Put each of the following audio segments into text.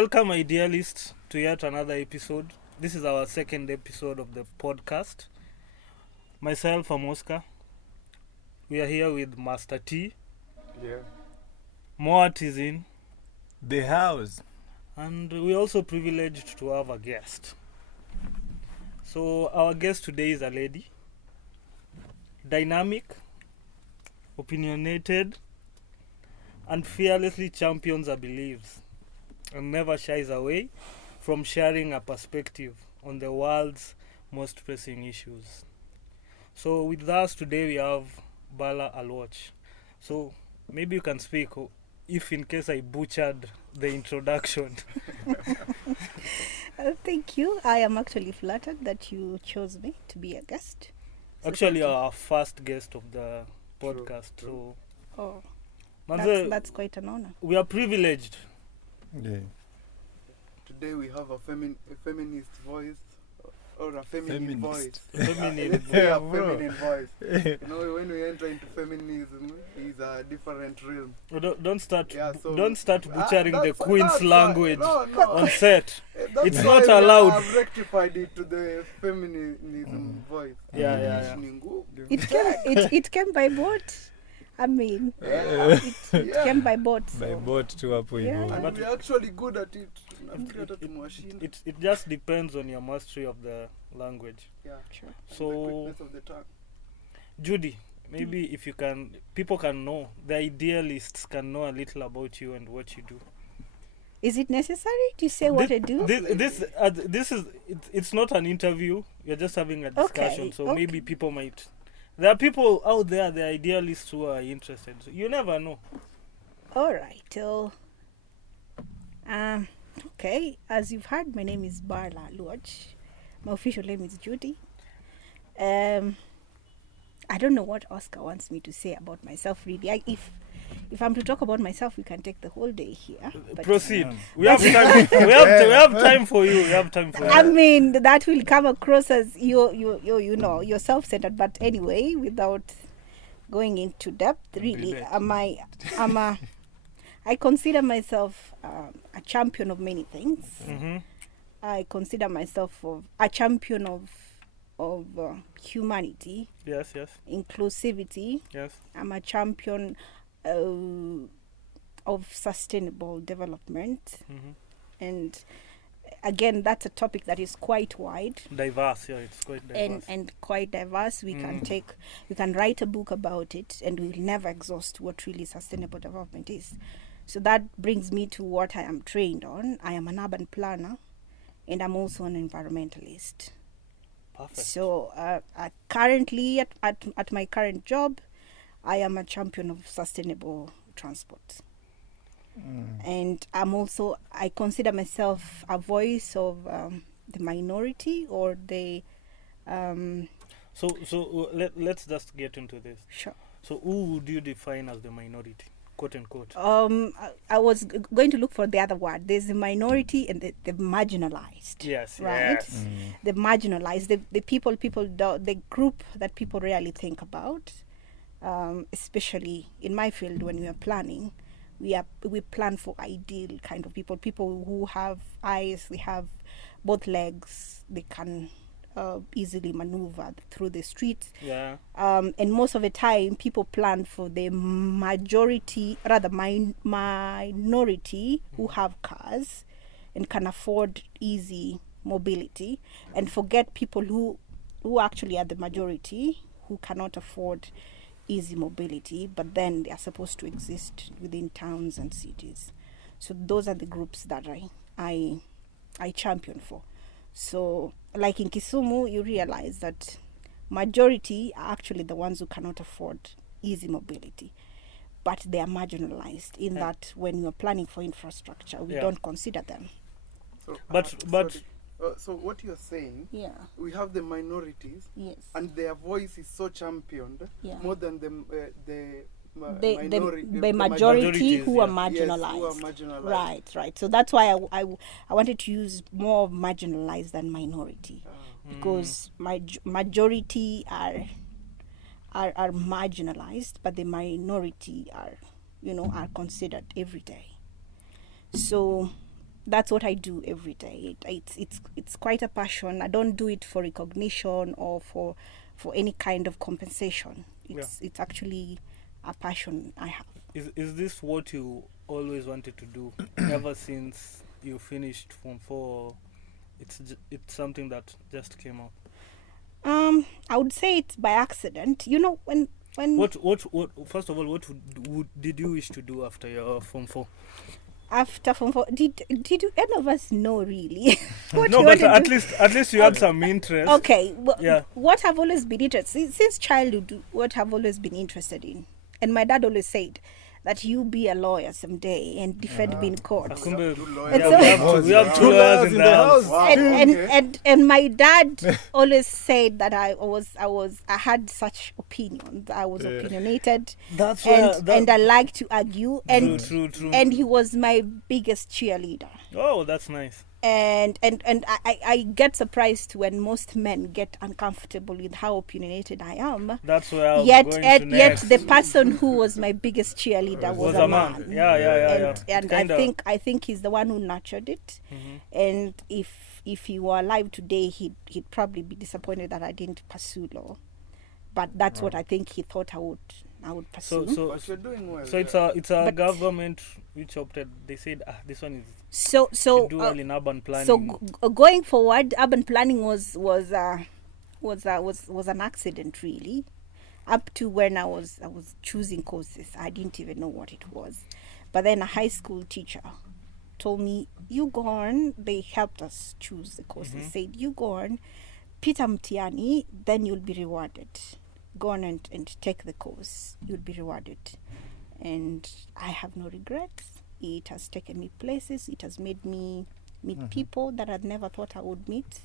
Welcome, idealists, to yet another episode. This is our second episode of the podcast. Myself, I'm Oscar. We are here with Master T. Yeah. Moat is in. The house. And we're also privileged to have a guest. So our guest today is a lady. Dynamic, opinionated, and fearlessly champions her beliefs, and never shies away from sharing a perspective on the world's most pressing issues. So with us today we have Bala Aluoch. So maybe you can speak if in case I butchered the introduction. Thank you. I am actually flattered that you chose me to be a guest. So Actually thank you. our first guest of the podcast. True. Oh, Manze, that's quite an honor. we are privileged. Yeah. Today we have a feminist voice or a feminine Feminist. voice. Feminine Let's say a bro. feminine voice. You know, when we enter into feminism, it's a different realm. Don't start Yeah, so don't start butchering the that's Queen's why- language No, on set. That's It's why not we allowed. have rectified it to the feminism voice. Yeah. It came by boat. I mean, Yeah. it Yeah. came by boat. By So. boat to hapo Yeah. hivyo. And But- we're actually good at it. Nafikiri hata tumewashinda. It just depends on your mastery of the language. Yeah. Sure. And the So quickness of the tongue. Judy, maybe if you can, people can know, the idealists can know a little about you and what you do. Is it necessary to say what I do? This is it's not an interview. You're just having a discussion. Okay, So okay. maybe people might. There are people out there, the idealists who are interested. So you never know. All right. Okay. As you've heard, my name is Bala Aluoch. My official name is Judy. I don't know what Oscar wants me to say about myself. Really, if I'm to talk about myself, we can take the whole day here. But Proceed. Yeah. We have time. we have time for you. We have time for you. I mean, that will come across as you're self-centered. But anyway, without going into depth, really, Debate. I consider myself a champion of many things. Mm-hmm. I consider myself a champion of humanity, Yes. inclusivity. Yes. I'm a champion of sustainable development. Mm-hmm. And again, that's a topic that is quite wide Diverse. Yeah, it's quite diverse. and quite diverse. We can write a book about it, and we'll never exhaust what really sustainable development is. So that brings me to what I am trained on. I am an urban planner, and I'm also an environmentalist. Perfect. So currently at my current job, I am a champion of sustainable transport. And I consider myself a voice of the minority or the Let's just get into this. sure. So who would you define as the minority, quote unquote? I was going to look for the other word. There's the minority and the marginalized. Yes. Right. Yes. The marginalized, the group that people rarely think about, especially in my field when we are planning. We plan for ideal kind of people who have eyes, they have both legs, they can easily maneuver through the streets. Yeah. And most of the time, people plan for the minority who have cars and can afford easy mobility, and forget people who actually are the majority, who cannot afford easy mobility, but then they are supposed to exist within towns and cities. So those are the groups that I champion for. So like in Kisumu, you realize that majority are actually the ones who cannot afford easy mobility, but they are marginalized in that when you're planning for infrastructure, we don't consider them. So, But so what you're saying, Yeah. we have the minorities, Yes. and their voice is so championed Yeah. more than the The majority who are marginalized. Yes, who are marginalized. Right. So that's why I wanted to use more marginalized than minority, because majority are marginalized, but the minority are considered every day. So that's what I do every day. It's quite a passion. I don't do it for recognition or for any kind of compensation. It's actually a passion I have. Is this what you always wanted to do ever since you finished Form 4? Or it's something that just came up? I would say it's by accident. You know, when What first of all, what did you wish to do after your Form 4? after Form 4, did you any of us know really? What No, you but wanted to- at least you had some interest. Okay, well, Yeah. what I've always been interested since childhood, what I've always been interested in, and my dad always said that you be a lawyer someday and defend me in court. Akumbe, Two yeah, lawyers. we have two lawyers in the house. Wow, and, okay. and my dad always said that I had such opinions. I was Yeah. opinionated, That's where and I like to argue, and true. and he was my biggest cheerleader. Oh, that's nice. And I get surprised when most men get uncomfortable with how opinionated I am. That's where I was Yet going to yet next. the person who was my biggest cheerleader was a man. Yeah. And I think he's the one who nurtured it. And if he were alive today, he'd probably be disappointed that I didn't pursue law. But that's what I think he thought I would pursue. But you're doing well. So it's a But- government which opted. They said this one is so to do well in urban planning. So going forward, urban planning was an accident really. Up to when I was choosing courses, I didn't even know what it was. But then a high school teacher told me, "You go on." They helped us choose the courses. Said, "You go on, Peter Mtiani, then you'll be rewarded. Go on and take the course. You'll be rewarded." And I have no regrets. It has taken me places. It has made me meet people that I'd never thought I would meet.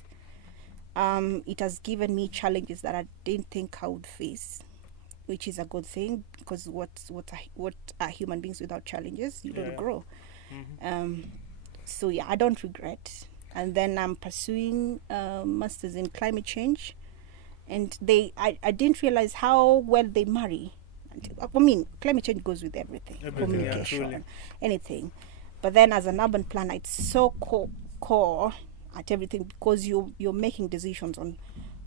It has given me challenges that I didn't think I would face, which is a good thing, because what are human beings without challenges? You don't grow. So yeah, I don't regret. And then I'm pursuing masters in climate change, and I didn't realize how well they marry. I mean, climate change goes with everything, communication, truly. anything. But then as an urban planner, it's so core at everything, because you're making decisions on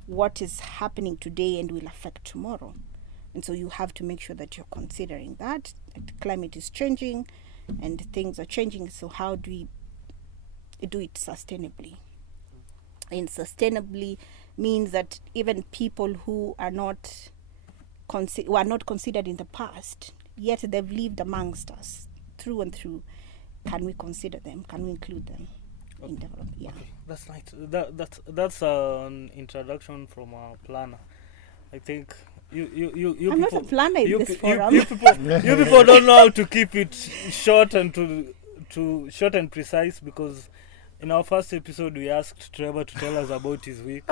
what is happening today and will affect tomorrow. And so you have to make sure that you're considering that climate is changing and things are changing. So how do we do it sustainably? And sustainably means that even people who are not considered in the past, yet they've lived amongst us through and through, can we consider them? Can we include them in development? Yeah. Okay, that's nice. That's an introduction from a planner. I think you I'm people, not a planner in you, this pe- forum. you people don't know how to keep it short and to short and precise, because in our first episode we asked Trevor to tell us about his week.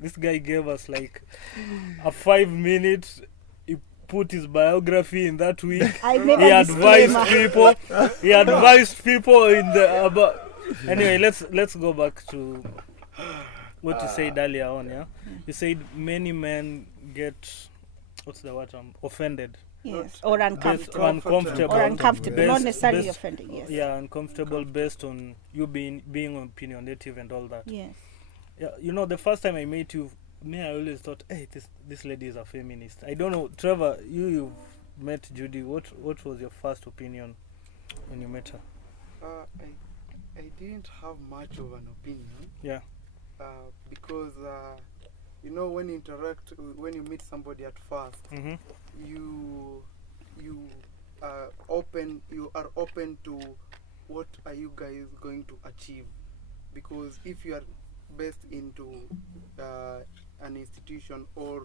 This guy gave us like a 5-minute. He put his biography in that week. I made He a advised disclaimer. people. He advised people in the about. Anyway, let's go back to what you said earlier on. Yeah, you said many men get, what's the word? Yes, Offended. or Based uncomfortable. uncomfortable. Or uncomfortable, not Based- necessarily based- offended. Yes. Yeah, uncomfortable based on you being opinionative and all that. Yes. Yeah, you know, the first time I met you, I always thought, hey, this lady is a feminist. I don't know, Trevor, you've met Judy. What was your first opinion when you met her? I didn't have much of an opinion. Yeah. Because you know, when you meet somebody at first, Mm-hmm. you are open to what are you guys going to achieve, because if you are based into an institution or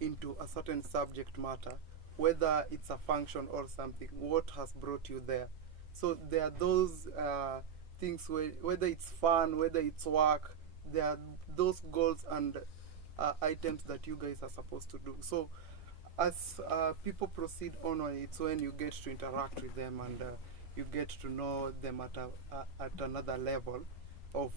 into a certain subject matter, whether it's a function or something, what has brought you there? So there are those things whether it's fun, whether it's work, there are those goals and items that you guys are supposed to do. So as people proceed onward, it's when you get to interact with them and you get to know them at another level of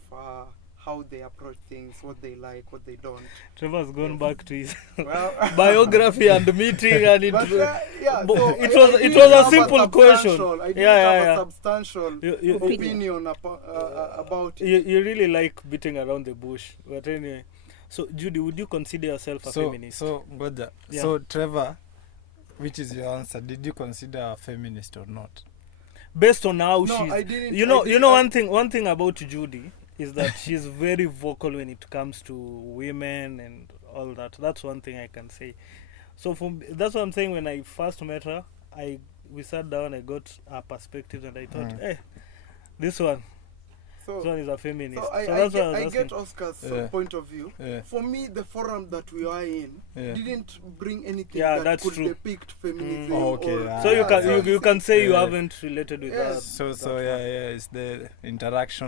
how they approach things, what they like, what they don't. Trevor's gone back to his Well, biography and meeting, and it, but yeah, but so it I was didn't a have simple question. substantial- I didn't Yeah, have yeah. a substantial You- opinion about it. you really like beating around the bush, but anyway. So Judy, would you consider yourself a feminist? Goja. Yeah. So Trevor, which is your answer? Did you consider a feminist or not? Based on how No, she's, I didn't. you know, I didn't- one thing about Judy is that she's very vocal when it comes to women and all that. That's one thing I can say. So that's what I'm saying. When I first met her, we sat down, I got her perspective, and I thought, hey, this one is a feminist. So I that's what I was get asking. Oscar's Yeah. point of view. Yeah. For me, the forum that we are in Yeah. didn't bring anything Yeah, that that's could true. depict feminism. Oh, okay, or, yeah. So you can so you can say you Yeah. haven't related with Yes. that. So that one. it's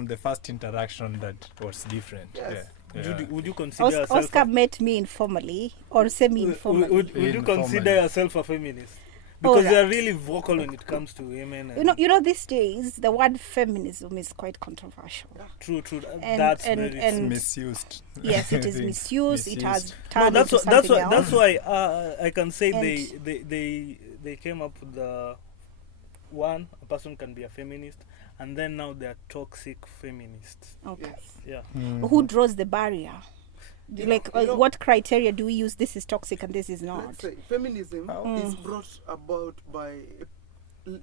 the first interaction that was different. Yes. Yeah. Judy, would you consider yourself? Oscar met me informally or semi-informally. Would you Informally. consider yourself a feminist? Because All they are right. really vocal when it comes to women. And You know, these days the word feminism is quite controversial. true. And- That's and- very and- true. Misused. Yes, it I is think. misused. It has No, turned that's into that's something why that's else. why I can say And- they came up with the one, a person can be a feminist, and then now they are toxic feminists. Okay. Yes. Yeah. Who draws the barrier? You Like, know- what criteria do we use? This is toxic and this is not. Let's say feminism Oh. is brought about by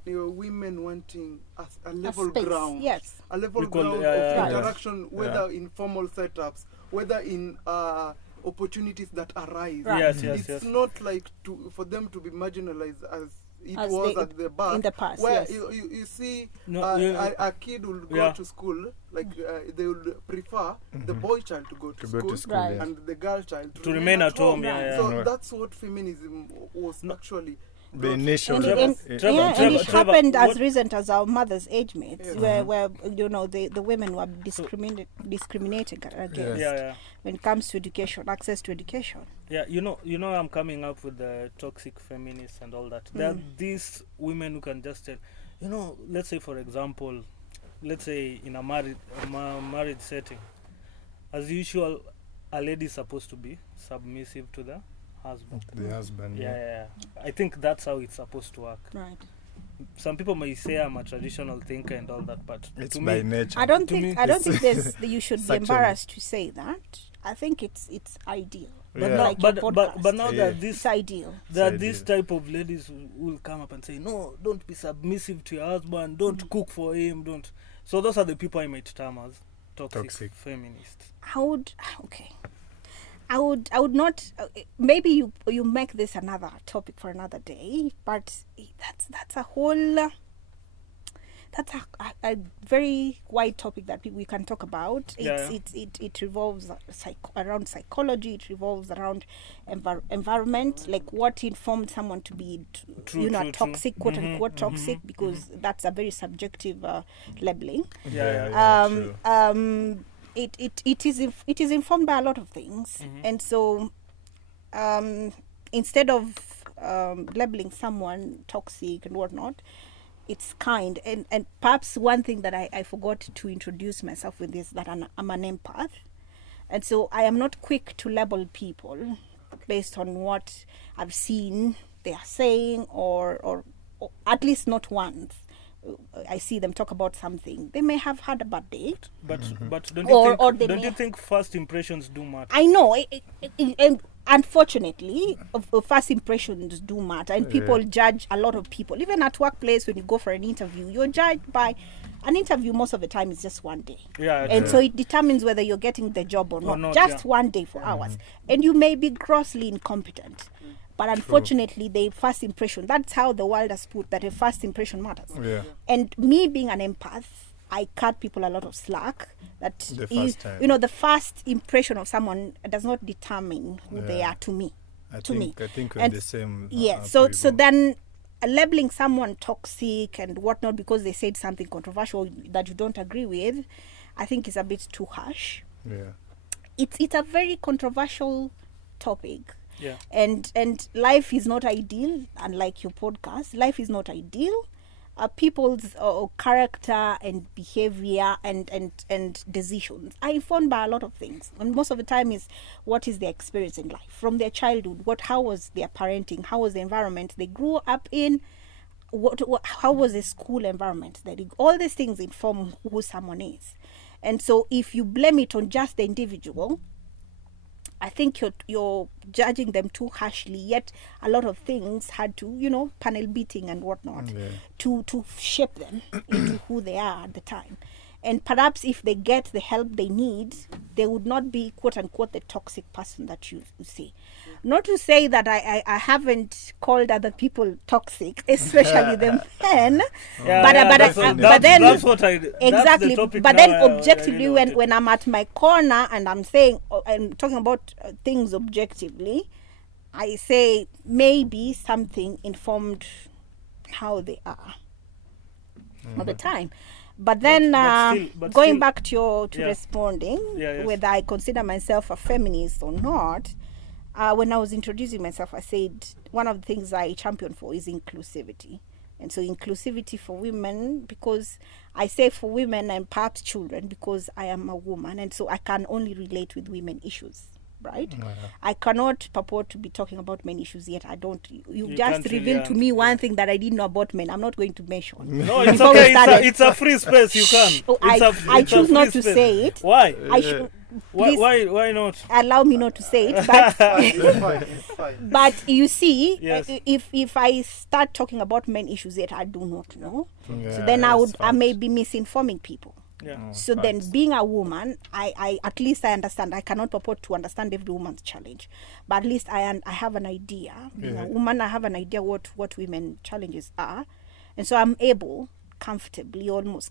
women wanting a A level space. ground. Yes. A level We call ground it, of yeah. interaction, whether in formal setups, whether in opportunities that arise. Right. Yes. It's not like for them to be marginalized as it As was they- at the back. in the past, where yes. you see No, a kid will go Yeah. to school, like they will prefer the boy child to go to school, Right. yes. and the girl child To remain at home, yeah. So Right. that's what feminism was actually. The brought- initial. And, Trevor- and, Trevor- yeah, and Trevor- it Trevor, happened as what- recent as our mother's age mates, Yeah. where you know the women were discriminated against Yeah. when it comes to education, access to education. Yeah, you know, I'm coming up with the toxic feminists and all that. There are these women who can just tell, let's say, for example, let's say in a marriage setting, as usual, a lady is supposed to be submissive to the husband. The husband. Yeah. I think that's how it's supposed to work. Right. Some people may say I'm a traditional thinker and all that, but It's to by me, nature. I don't To think me, you should be Such a- embarrassed to say that. I think it's ideal. but Yeah. now, Like your but now podcast. there are Yeah. these It's ideal. There are It's these ideal. type of ladies who will come up and say, no, don't be submissive to your husband, don't cook for him, don't. So those are the people I might term as toxic. Feminists. I would not. Maybe you make this another topic for another day, but that's a whole. That's a very wide topic that we can talk about. It revolves around psychology. It revolves around environment, like what informed someone to be, True. toxic, quote unquote toxic, because that's a very subjective labeling. Yeah. It is informed by a lot of things, and so instead of labeling someone toxic and whatnot, it's kind. And perhaps one thing that I forgot to introduce myself with is that I'm an empath, and so I am not quick to label people based on what I've seen they are saying, or at least not once I see them talk about something. They may have had a bad day. But don't Or you think first impressions do matter? I know, and unfortunately, first impressions do matter, and people judge a lot of people. Even at workplace, when you go for an interview, you're judged by an interview. Most of the time, is just one day, and so it determines whether you're getting the job or not. Just one day for hours, and you may be grossly incompetent. But unfortunately, the first impression, that's how the world has put that a first impression matters. Yeah. And me being an empath, I cut people a lot of slack. That The is, first time. the first impression of someone does not determine who they are to me. I me. think we're And the same. Yeah, up so we so go. then labeling someone toxic and whatnot because they said something controversial that you don't agree with, I think is a bit too harsh. Yeah. It's a very controversial topic. Yeah. And life is not ideal, unlike your podcast. Life is not ideal, people's character and behavior and decisions are informed by a lot of things, and most of the time is what is their experience in life from their childhood, how was their parenting, how was the environment they grew up in, how was the school environment, all these things inform who someone is. And so if you blame it on just the individual, I think you're judging them too harshly. Yet a lot of things had to, panel beating and whatnot, to shape them into who they are at the time. And perhaps if they get the help they need, they would not be, quote unquote, the toxic person that you see. Not to say that I haven't called other people toxic, especially the men. But then that's what exactly. The but then objectively, when I'm at my corner and I'm saying, I'm talking about things objectively, I say maybe something informed how they are all the time. But then going back to responding, whether I consider myself a feminist or not, when I was introducing myself, I said one of the things I champion for is inclusivity. And so inclusivity for women, because I say for women and perhaps children, because I am a woman, and so I can only relate with women issues. Right? I cannot purport to be talking about men issues, yet I don't. You just revealed to me one thing that I didn't know about men. I'm not going to mention. No, it's okay. It's a free space. You can. I choose not to say it. Why? I should. Why not? Allow me not to say it. But It's fine. but you see, Yes. if I start talking about men issues, yet I do not know, so then I may be misinforming people. Yeah. So then being a woman, I at least I understand. I cannot purport to understand every woman's challenge, but at least I have an idea. Being a woman, I have an idea what women challenges are, and so I'm almost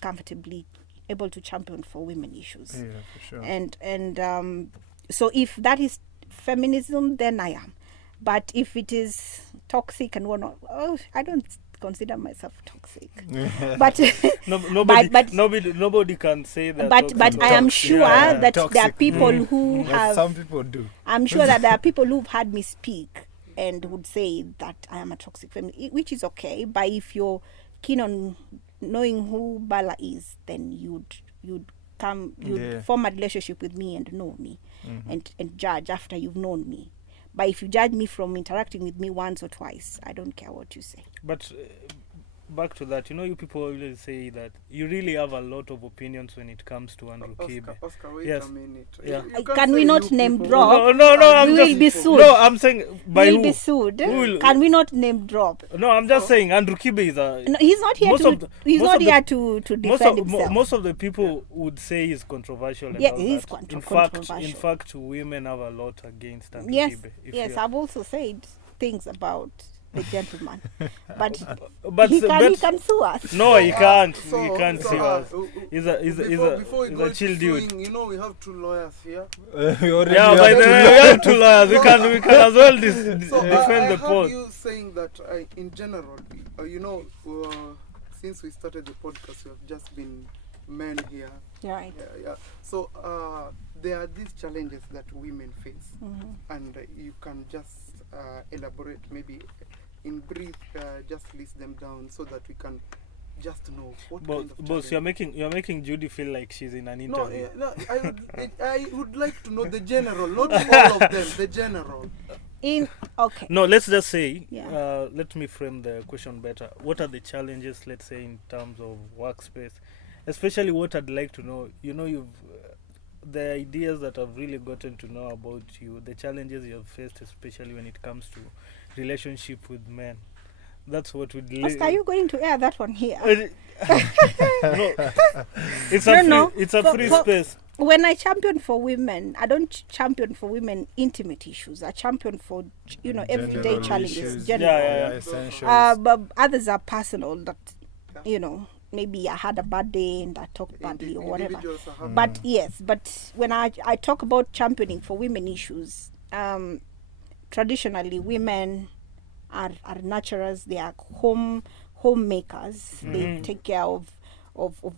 comfortably able to champion for women issues. Yeah, for sure. And so if that is feminism, then I am. But if it is toxic and whatnot, I don't consider myself toxic. But nobody can say that. But I am sure that there are people who have. Some people do. I'm sure that there are people who've had me speak and would say that I am a toxic feminist, which is okay. But if you're keen on knowing who Bala is, then you'd form a relationship with me and know me, and judge after you've known me. But if you judge me from interacting with me once or twice, I don't care what you say. But back to that, you people always say that you really have a lot of opinions when it comes to Andrew Kibe. Oscar, wait Yes. a minute. Yeah. You Can say we not you name people. drop? No, I'm We just will be sued. No, I'm saying by We'll who? be sued. Who will- Can we not name drop? No, I'm just saying Andrew Kibe is a. No, he's not here Most to. of the- He's most not of the- here to defend himself. Most of the people would say he's controversial. And Yeah, all he is that. controversial. In fact, women have a lot against Andrew Yes, Kibe. yes. I've also said things about the gentleman, but But he can sue us. no, he can't. So- He can't so, see us. He's a before we he's go a chill to dude. suing, we have two lawyers here. We already Yeah, have by the to way, know. we have two lawyers. We can as well So defend I the heard post. you saying that in general, since we started the podcast, we have just been men here. Right. Yeah. So there are these challenges that women face, Mm-hmm. and you can just elaborate, maybe in brief, just list them down so that we can just know what kind of Boss, challenge. you're making Judy feel like she's in an No, interview. I would like to know the general, not all of them, the general. Okay. No, let's just say, Yeah. let me frame the question better. What are the challenges, let's say, in terms of workspace? Especially what I'd like to know, you've the ideas that I've really gotten to know about you, the challenges you have faced, especially when it comes to relationship with men. That's what would Oscar, are you going to air that one here? No, it's a free For- space. When I champion for women, I don't champion for women intimate issues. I champion for everyday General challenges. issues. General. Yeah. Essentials. But others are personal. That maybe I had a bad day and I talked badly or whatever. Individuals are having- But yes, but when I talk about championing for women issues, traditionally women are nurturers. They are homemakers. They take care of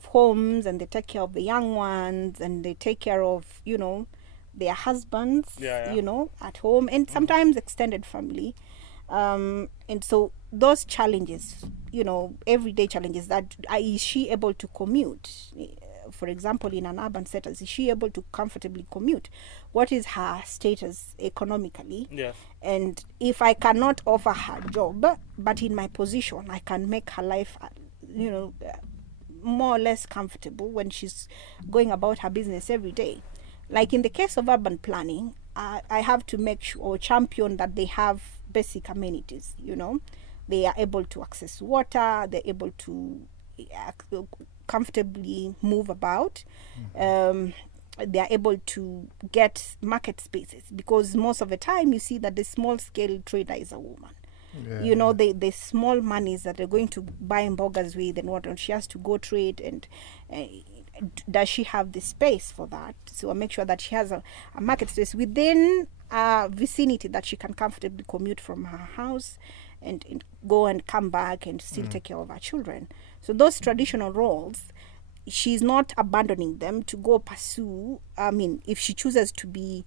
homes, and they take care of the young ones, and they take care of their husbands Yeah. at home, and sometimes extended family. And so those challenges, everyday challenges, that is she able to commute? For example, in an urban setting, is she able to comfortably commute? What is her status economically? Yes. And if I cannot offer her job, but in my position, I can make her life, more or less comfortable when she's going about her business every day. Like in the case of urban planning, I have to make sure or champion that they have basic amenities. They are able to access water, they're able to comfortably move about. They are able to get market spaces, because most of the time you see that the small scale trader is a woman. The small monies that they're going to buy mbogas with and whatnot, she has to go trade, and does she have the space for that? So I make sure that she has a market space within a vicinity that she can comfortably commute from her house and go and come back and still take care of her children. So those traditional roles, she's not abandoning them to go pursue. If she chooses to be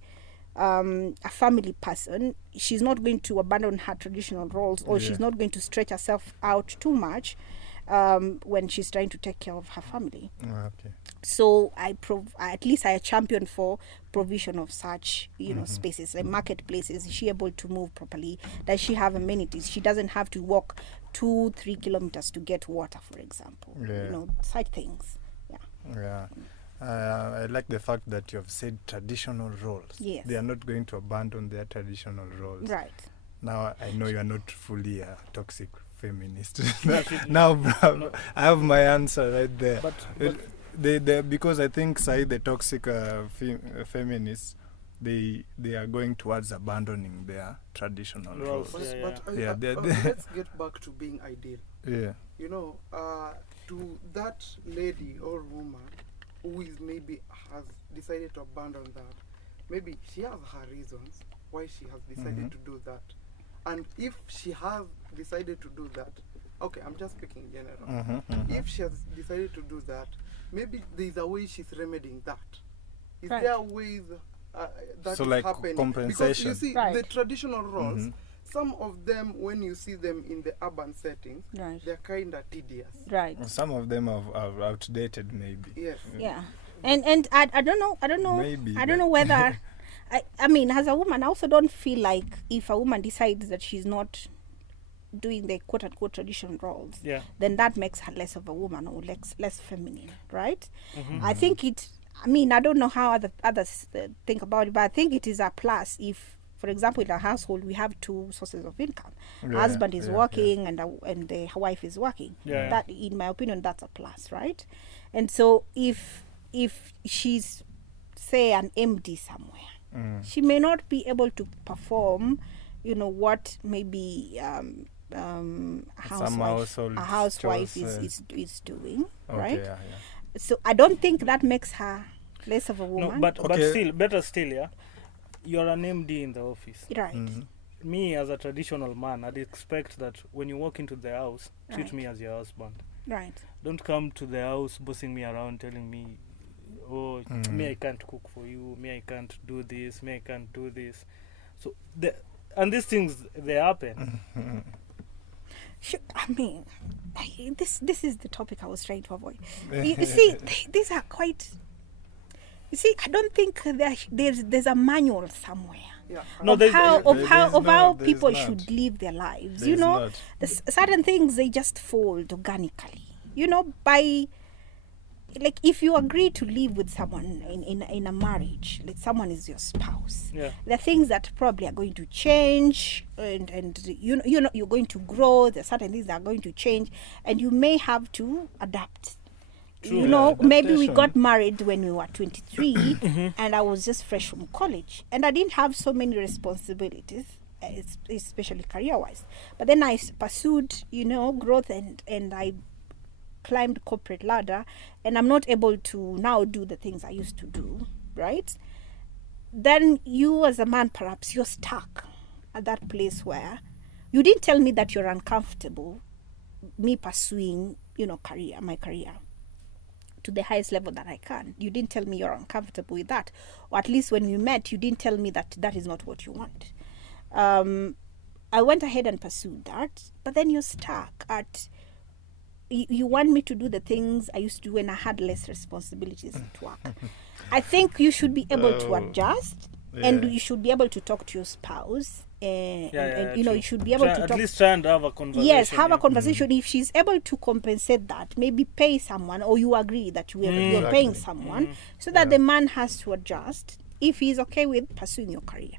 a family person, she's not going to abandon her traditional roles, or she's not going to stretch herself out too much when she's trying to take care of her family. Okay. So at least I champion for provision of such spaces, like marketplaces. Is she able to move properly? Does she have amenities? She doesn't have to walk 2-3 kilometers to get water, for example. Such things. Yeah. I like the fact that you have said traditional roles. Yes. They are not going to abandon their traditional roles. Right. Now I know you are not fully a toxic feminist. Now, bro, I have my answer right there. But because I think, say, the toxic feminists, they are going towards abandoning their traditional roles. Let's get back to being ideal. Yeah. To that lady or woman who is maybe has decided to abandon that, maybe she has her reasons why she has decided to do that. And if she has decided to do that, okay, I'm just speaking in general. If she has decided to do that, maybe there's a way she's remedying that. Is there ways that so is like happening? compensation. Because you see, the traditional roles, some of them, when you see them in the urban settings, they're kind of tedious. Right. Some of them are outdated, maybe. Yes. Yeah. And I don't know. Maybe, I don't know whether. I mean, as a woman, I also don't feel like if a woman decides that she's not doing the quote unquote traditional roles, then that makes her less of a woman or less feminine, right? I think I don't know how others think about it, but I think it is a plus if, for example, in a household we have two sources of income. Husband is working and the wife is working. That, in my opinion, that's a plus, right? And so if she's, say, an MD somewhere, she may not be able to perform, what maybe a housewife is doing, right? So I don't think that makes her less of a woman. No, but still, better still, you're an MD in the office. Right. Me, as a traditional man, I'd expect that when you walk into the house, treat me as your husband. Right. Don't come to the house bossing me around, telling me, me I can't cook for you, me I can't do this, me I can't do this. So and these things, they happen. I mean, this is the topic I was trying to avoid. You see, these are quite. You see, I don't think there's a manual somewhere of how people should live their lives. There's certain things, they just fold organically. By, like, if you agree to live with someone in a marriage, like someone is your spouse, there are things that probably are going to change, and you're going to grow. There are certain things that are going to change, and you may have to adapt. True. Maybe we got married when we were 23 and I was just fresh from college and I didn't have so many responsibilities, especially career-wise. But then I pursued, growth and I climbed corporate ladder, and I'm not able to now do the things I used to do, right? Then you as a man, perhaps you're stuck at that place where you didn't tell me that you're uncomfortable me pursuing, my career to the highest level that I can. You didn't tell me you're uncomfortable with that. Or at least when we met, you didn't tell me that that is not what you want. I went ahead and pursued that, but then you're stuck at, you want me to do the things I used to do when I had less responsibilities at work. I think you should be able to adjust, and you should be able to talk to your spouse. And you know, true. you should be able to at talk. least try and have a conversation. Yes, have a conversation. If she's able to compensate that, maybe pay someone, or you agree that you're paying someone, so that the man has to adjust if he's okay with pursuing your career.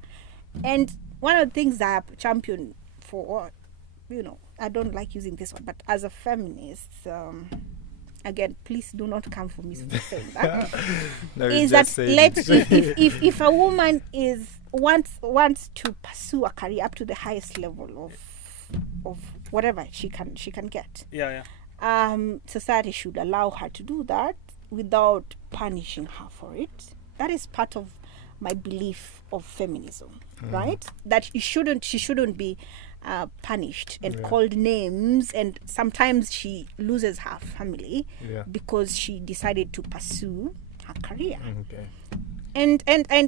And one of the things that I champion for, you know, I don't like using this one, but as a feminist, again, please do not come for me for saying that. No, is just that say it. if a woman wants to pursue a career up to the highest level of whatever she can get, society should allow her to do that without punishing her for it. That is part of my belief of feminism, right? That she shouldn't be punished and called names, and sometimes she loses her family because she decided to pursue her career. Okay. And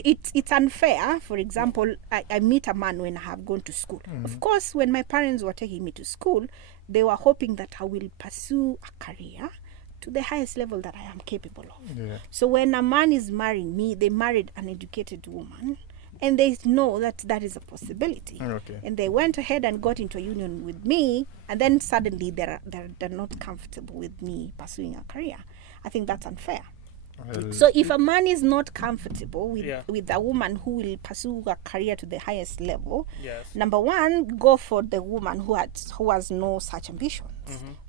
it's unfair. For example, I meet a man when I have gone to school. Of course, when my parents were taking me to school, they were hoping that I will pursue a career to the highest level that I am capable of. So when a man is marrying me, they married an educated woman, and they know that that is a possibility. And they went ahead and got into a union with me, and then suddenly they're not comfortable with me pursuing a career. I think that's unfair. So if a man is not comfortable with a woman who will pursue a career to the highest level, number one, go for the woman who has no such ambitions.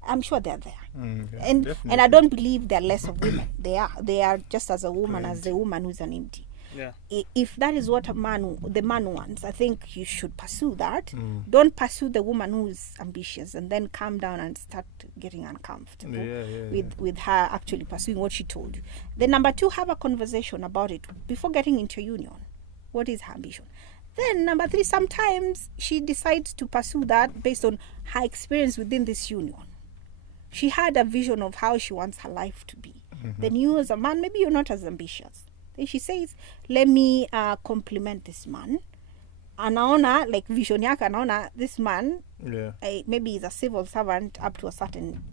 I'm sure they're there. And I don't believe they're less of women. They are just as a woman as the woman who's an empty. If that is what the man wants, I think you should pursue that. Don't pursue the woman who is ambitious and then calm down and start getting uncomfortable with her actually pursuing what she told you. Then number two, have a conversation about it before getting into a union. What is her ambition? Then number three, sometimes she decides to pursue that based on her experience within this union. She had a vision of how she wants her life to be. Then you as a man, maybe you're not as ambitious. Then she says, let me compliment this man. Anaona, like vision yake, anaona this man, maybe he's a civil servant up to a certain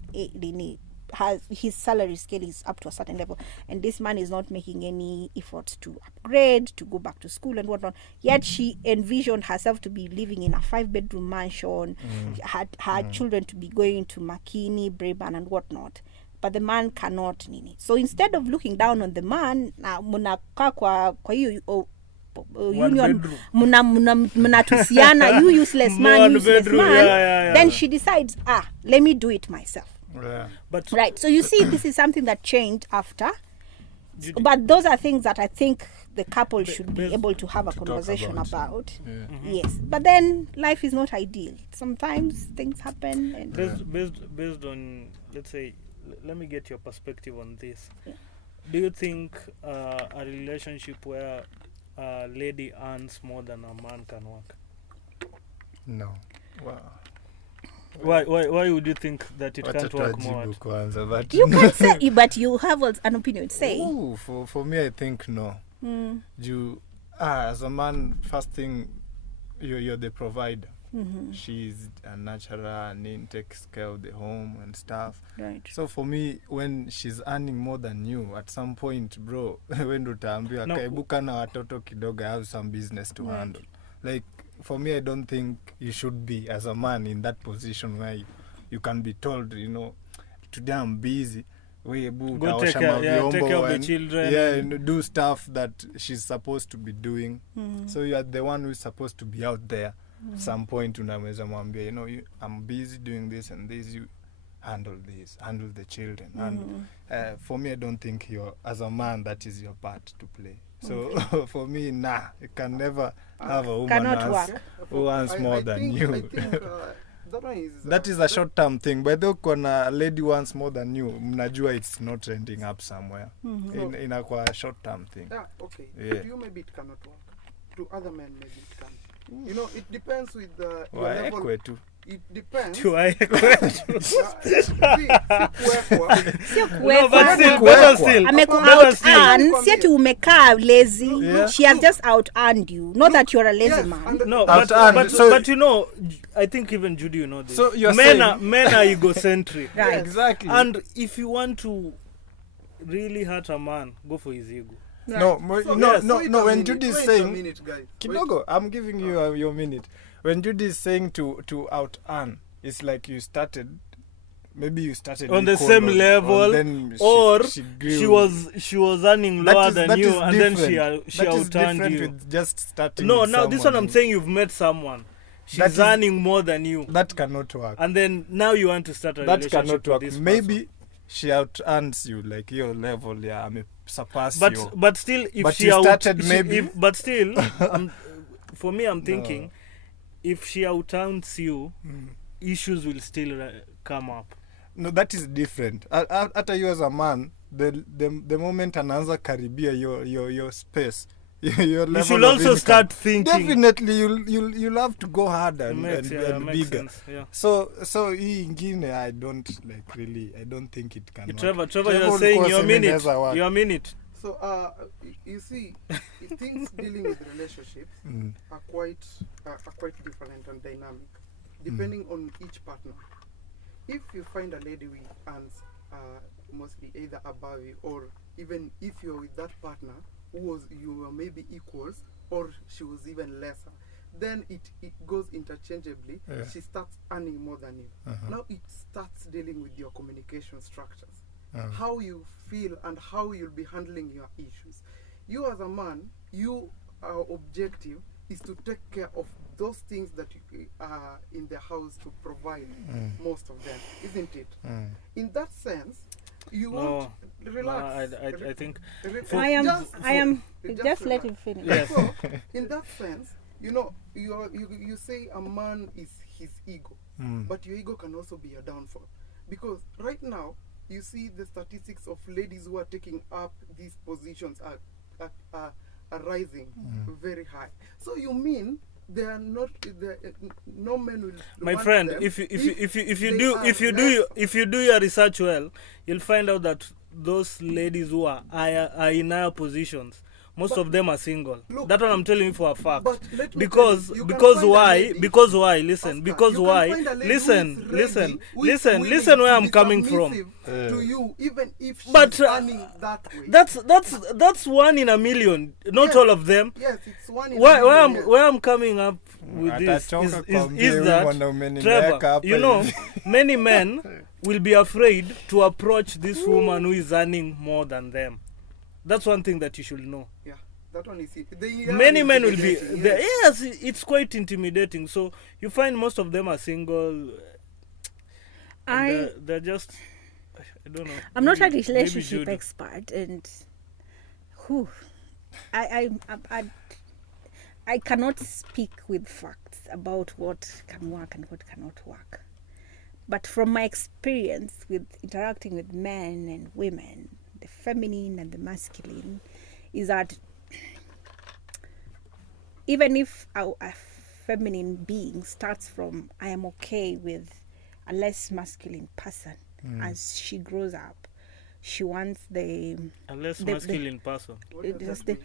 has his salary scale is up to a certain level, and this man is not making any efforts to upgrade, to go back to school and whatnot. Yet she envisioned herself to be living in a 5-bedroom mansion, her children to be going to Makini, Braeburn and whatnot. But the man cannot nini. So instead of looking down on the man, munakaa kwa hiyo union, mnatusiana, you useless man, useless man. Then she decides, let me do it myself. But right. So you see, this is something that changed after. But those are things that I think the couple should be able to have a conversation about. Yes. But then life is not ideal. Sometimes things happen. And based on, let's say, let me get your perspective on this. Do you think a relationship where a lady earns more than a man can work? No. Wow. Why would you think that it can't work more? But you can say, but you have an opinion. Say. For me, I think no. You, as a man, first thing, you're the provider. She's a natural and takes care of the home and stuff. Right. So for me, when she's earning more than you, at some point, bro, when utaambiwa kaibuka na watoto kidogo, I have some business to handle. Like, for me, I don't think you should be, as a man, in that position where you can be told, you know, today I'm busy. Go take care of the children. And do stuff that she's supposed to be doing. So you are the one who's supposed to be out there. Some point unaweza mwambia, you know, I'm busy doing this and this, you handle this, handle the children. And for me, I don't think as a man, that is your part to play. So for me, you can never have a woman who earns more than you. I think that one is... that is a short-term thing. But though when a lady wants more than you, mnajua it's not ending up somewhere. In a short-term thing. Yeah, okay. To you, maybe it cannot work. To other men, maybe it can. You know, it depends with your level. it depends. To I question. Sio No, but kuwekwa. still, better still. Ameku Better still. out-earn, si ati umekaa lazy. Yeah. She has just out-earned you. Not that you're a lazy Yes, man. and No, Out but, and- but, so- but you know, I think even Judy, you know this. So you're men saying- are egocentric. Right. Exactly. And if you want to really hurt a man, go for his ego. No, So, no, yes, no, wait no. a When minute, Judy is wait a saying, minute, guys. Kidogo, I'm giving you your minute. When Judy is saying to out earn, it's like you started. Maybe you started On the equal same or- level, then or she grew. she was earning That lower is- than that you, is and then she different. she That is outearned different you. with just starting. No, with now this one someone I'm who- saying you've met someone. She's That is- earning more than you, that cannot work. and then now you want to start a That relationship cannot with work. this person. Maybe she out earns you like your level. Yeah, I mean surpass But you. but still, if But she you out, started she- maybe- if, but still, for me, I'm thinking, if she out-earns you, issues will still come up. No, that is different. Hata you as a man, the moment anaanza karibia your space, your level You should of also income, start thinking. definitely you'll have to go harder and Makes bigger. sense. Yeah. So hii ingine I don't think it can work. Trevor, Trevor you're ulikuwa saying your useme minute. inaweza work. Your minute. So, you see, things dealing with relationships Mm. are quite different and dynamic, depending on each partner. If you find a lady who earns mostly either above you, or even if you're with that partner you were maybe equals, or she was even lesser, then it goes interchangeably. Yeah. She starts earning more than you. Uh-huh. Now it starts dealing with your communication structures, Uh-huh. how you feel and how you'll be handling your issues. You as a man, our objective is to take care of those things that you are in the house to provide most of them, isn't it? In that sense, you No, want relax. I think. Just let relax. him finish. Yes. So, in that sense, you say a man is his ego, but your ego can also be a downfall, because right now you see the statistics of ladies who are taking up these positions are rising very high. So you mean they are not no men will My want friend, them if you they do are if you do your research well, you'll find out that those ladies who are in higher positions, most of them are single. Look, That one I'm telling you for a fact. but let me Because tell you, you can because find a why? lady- Because why? Listen. Pastor, Because you can why? find a lady who Listen. is ready, Listen. who is Listen. willing Listen where to I'm be coming from. submissive to you, even if she's But, earning that way. That's one in a million. Not Yes. all of them. Yes, it's one in a Where million, yes. I'm coming up with this Atachoka is kwambia that mwanaume nimeweka Trevor, hapa you know, hivi. many men will be afraid to approach this woman who is earning more than them. That's one thing that you should know. Yeah, that one is it. They are Many men will be intimidating, yes, it's quite intimidating. So you find most of them are single. They're just, I don't know. I'm not a Maybe relationship Judy. expert, and I cannot speak with facts about what can work and what cannot work. But from my experience with interacting with men and women, the feminine and the masculine, is that even if a feminine being starts from I am okay with a less masculine person, as she grows up, she wants A less masculine person. What does just that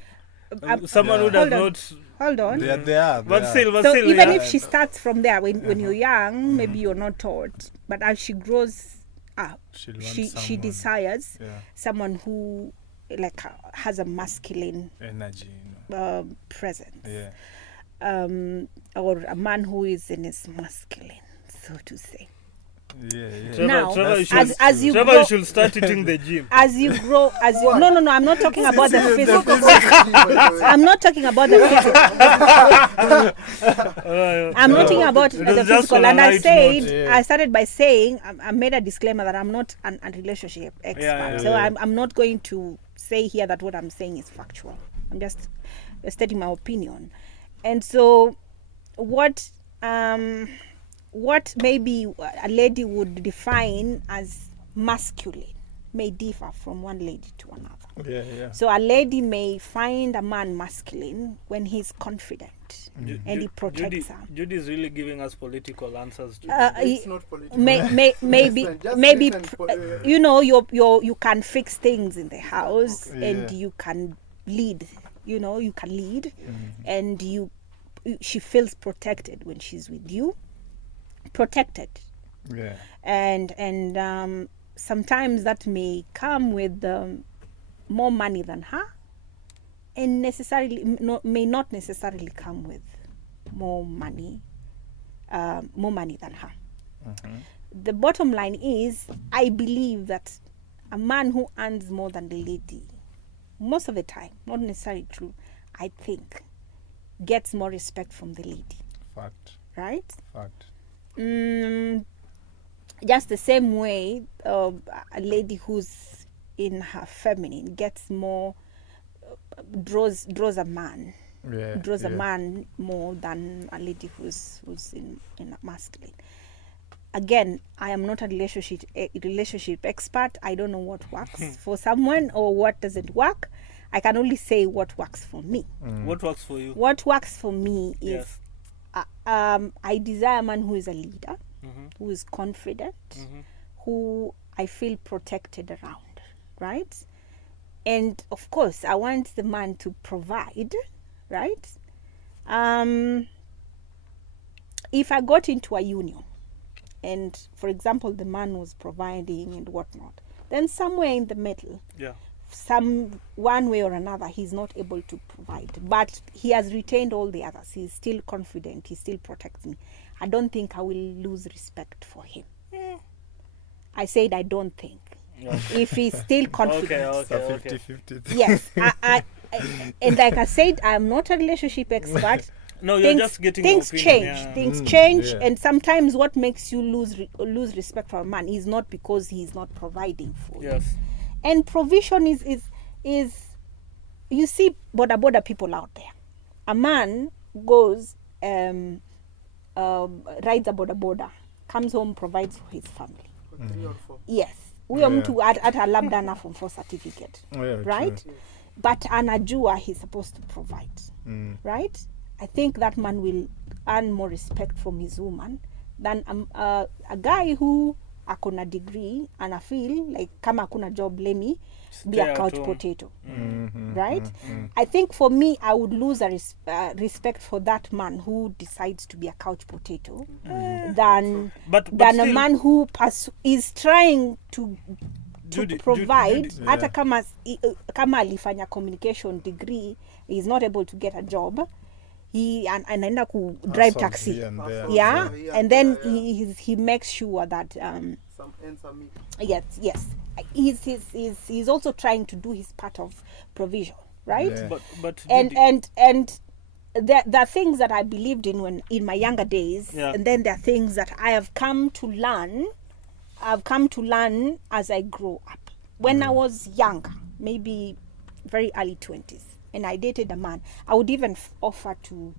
the mean? Someone who does hold on. not. hold on. They are. But still, So even yeah. if she starts from there, when you're young, maybe you're not taught, but as she grows up, She'll want she someone. desires Yeah. someone who like has a masculine Energy. You know. presence, Yeah. or a man who is in his masculine, so to say. Yeah. Trevor, Now, Trevor, you That's should, as you Trevor, grow, you should start hitting the gym. as you grow, no, I'm not talking about the physical. By the way. I'm not talking about the physical. I'm not talking about It was the just physical. on a And I light said, note. Yeah. I started by saying, I made a disclaimer that I'm not a relationship expert. Yeah. So I'm not going to say here that what I'm saying is factual. I'm just stating my opinion. And so what maybe a lady would define as masculine may differ from one lady to another. Yeah. So a lady may find a man masculine when he's confident, and he protects her. Judy is really giving us political answers to It's not political. Maybe Just maybe listen you know, you can fix things in the house, Yeah. and you can lead. You know, you can lead, and she feels protected when she's with you. Protected. Yeah. And sometimes that may come with more money than her, and may not necessarily come with more money than her. The bottom line is, I believe that a man who earns more than the lady, most of the time, not necessarily true, I think, gets more respect from the lady. Fact. Right? Fact. Just the same way a lady who's in her feminine gets more, draws a man. Yeah. Draws a yeah. man more than a lady who's in a masculine. Again, I am not a relationship expert. I don't know what works for someone or what doesn't work. I can only say what works for me. What works for you? What works for me is, Yes. I desire a man who is a leader, Mhm. who is confident, Mhm. who I feel protected around, right? And of course, I want the man to provide, right? If I got into a union, and for example, the man was providing and whatnot, then somewhere in the middle, Yeah. one way or another, he's not able to provide, but he has retained all the others. He's still confident. He still protects me. I don't think I will lose respect for him. I said I don't think. Okay. If he's still confident. It's a Okay. 50-50. Yes. And like I said, I'm not a relationship expert. No, you're just getting things your opinion, change. yeah. Things change, yeah. and sometimes what makes you lose respect for a man is not because he's not providing for you. Yes. And provision is you see border people out there. A man goes rides a border, comes home, provides for his family. 3 or 4. Yes, huyo Yeah. mtu hata labda ana form 4 certificate, Yeah, right? true. But anajua he's supposed to provide, right? I think that man will earn more respect from his woman than a guy who akona degree and I feel like kama akuna job, let me be Stay a at couch home. potato, Mhm, right? mhm. I think for me, I would lose a respect for that man who decides to be a couch potato than But a still, man who is trying to Judy, provide. Judy, Hata Yeah. kama alifanya communication degree, he's not able to get a job. He anaenda ku drive Hustles taxi. here and there. Yeah, Yeah, and then yeah. he makes sure that Some ends are meet. yes, he's also trying to do his part of provision, right? Yeah. but And Judy, there are things that I believed in when in my younger days, Yeah. and then there are things that I have come to learn. I've come to learn as I grow up. When I was younger, maybe very early 20s, and I dated a man, I would even offer to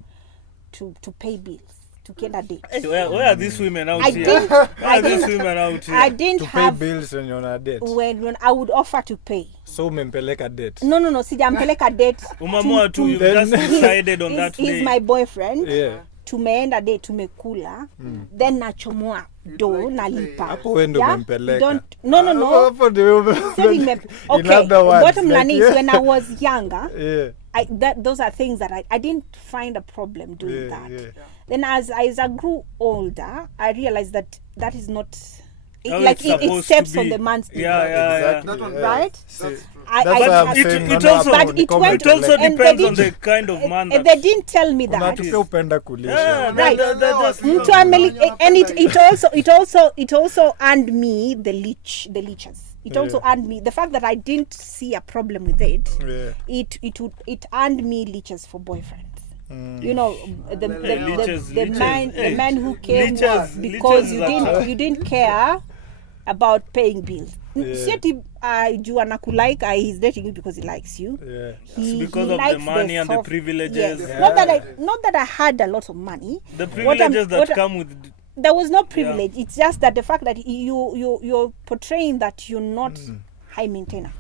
pay bills, to get a date. where are these women out I here? didn't. Where I are these didn't. women out here? I didn't To pay have bills when you're on a date. when I would offer to pay. So umempeleka date. No, sijampeleka date. Umamua tu, you've Then- just decided on that He's day. my boyfriend. Yeah. Tumeenda date, tumekula, then nachomoa do like to nalipa. pay. Hapo wewe ndo Yeah? umempeleka. Don't- no. Hapo ndio Saving me- In okay, other words, bottom line like, is when I was younger, Yeah. those are things that I didn't find a problem doing Yeah, that. yeah. Then as I grew older, I realized that is not How like it's it supposed steps to on be. the man's Yeah, yeah, Exactly. That one, yeah. Right? See, That's true. I- that's I- why I'm It- saying it no, also- no, But it comment went- It also like- and depends they on the didn't- kind of man and that. they didn't tell me kuna that. watu pia upenda kulisha. Yeah, Right. that's Mtu and it also earned me the leeches. It also Yeah. earned me the fact that I didn't see a problem with it. Yeah. It earned me leeches for boyfriends. Mm. You know, the Leeches, the man hey, the man who came leeches, because leeches you didn't care about paying bills. Yeah. Si ati juu anakulike, he's dating you because he likes you. Yeah. He because he of the likes money and the soft- privileges. Yes. Yeah. Not that I had a lot of money. The What I'm- privileges that what- come with. There was no privilege. It's just that the fact that you're portraying that you're not high maintenance.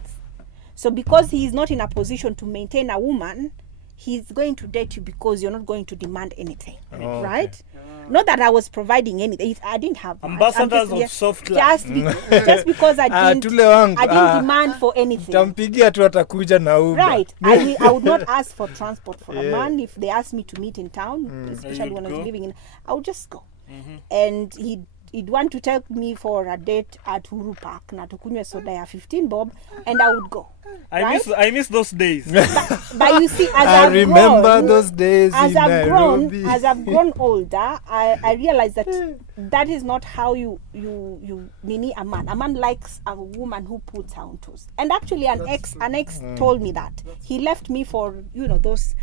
So because he is not in a position to maintain a woman, he's going to date you because you're not going to demand anything, Oh, right? Not that I was providing anything. I didn't have much. I'm Ambassadors just- of soft life. just because I didn't, tule wangu, I didn't demand for anything. Tampigia tu atakuja na Uber. Right. I would not ask for transport for a Yeah. man. If they asked me to meet in town, especially You'd when I was go? living in, I would just go. And he'd want to take me for a date at Uhuru Park na tukunywe soda ya 15 bob, and I would go. I miss those days. But you see, as I I've remember grown, those days as in I've Nairobi. grown older, I realized that that is not how you nini a man. A man likes a woman who puts her on toes. And actually, an ex told me that he left me for those.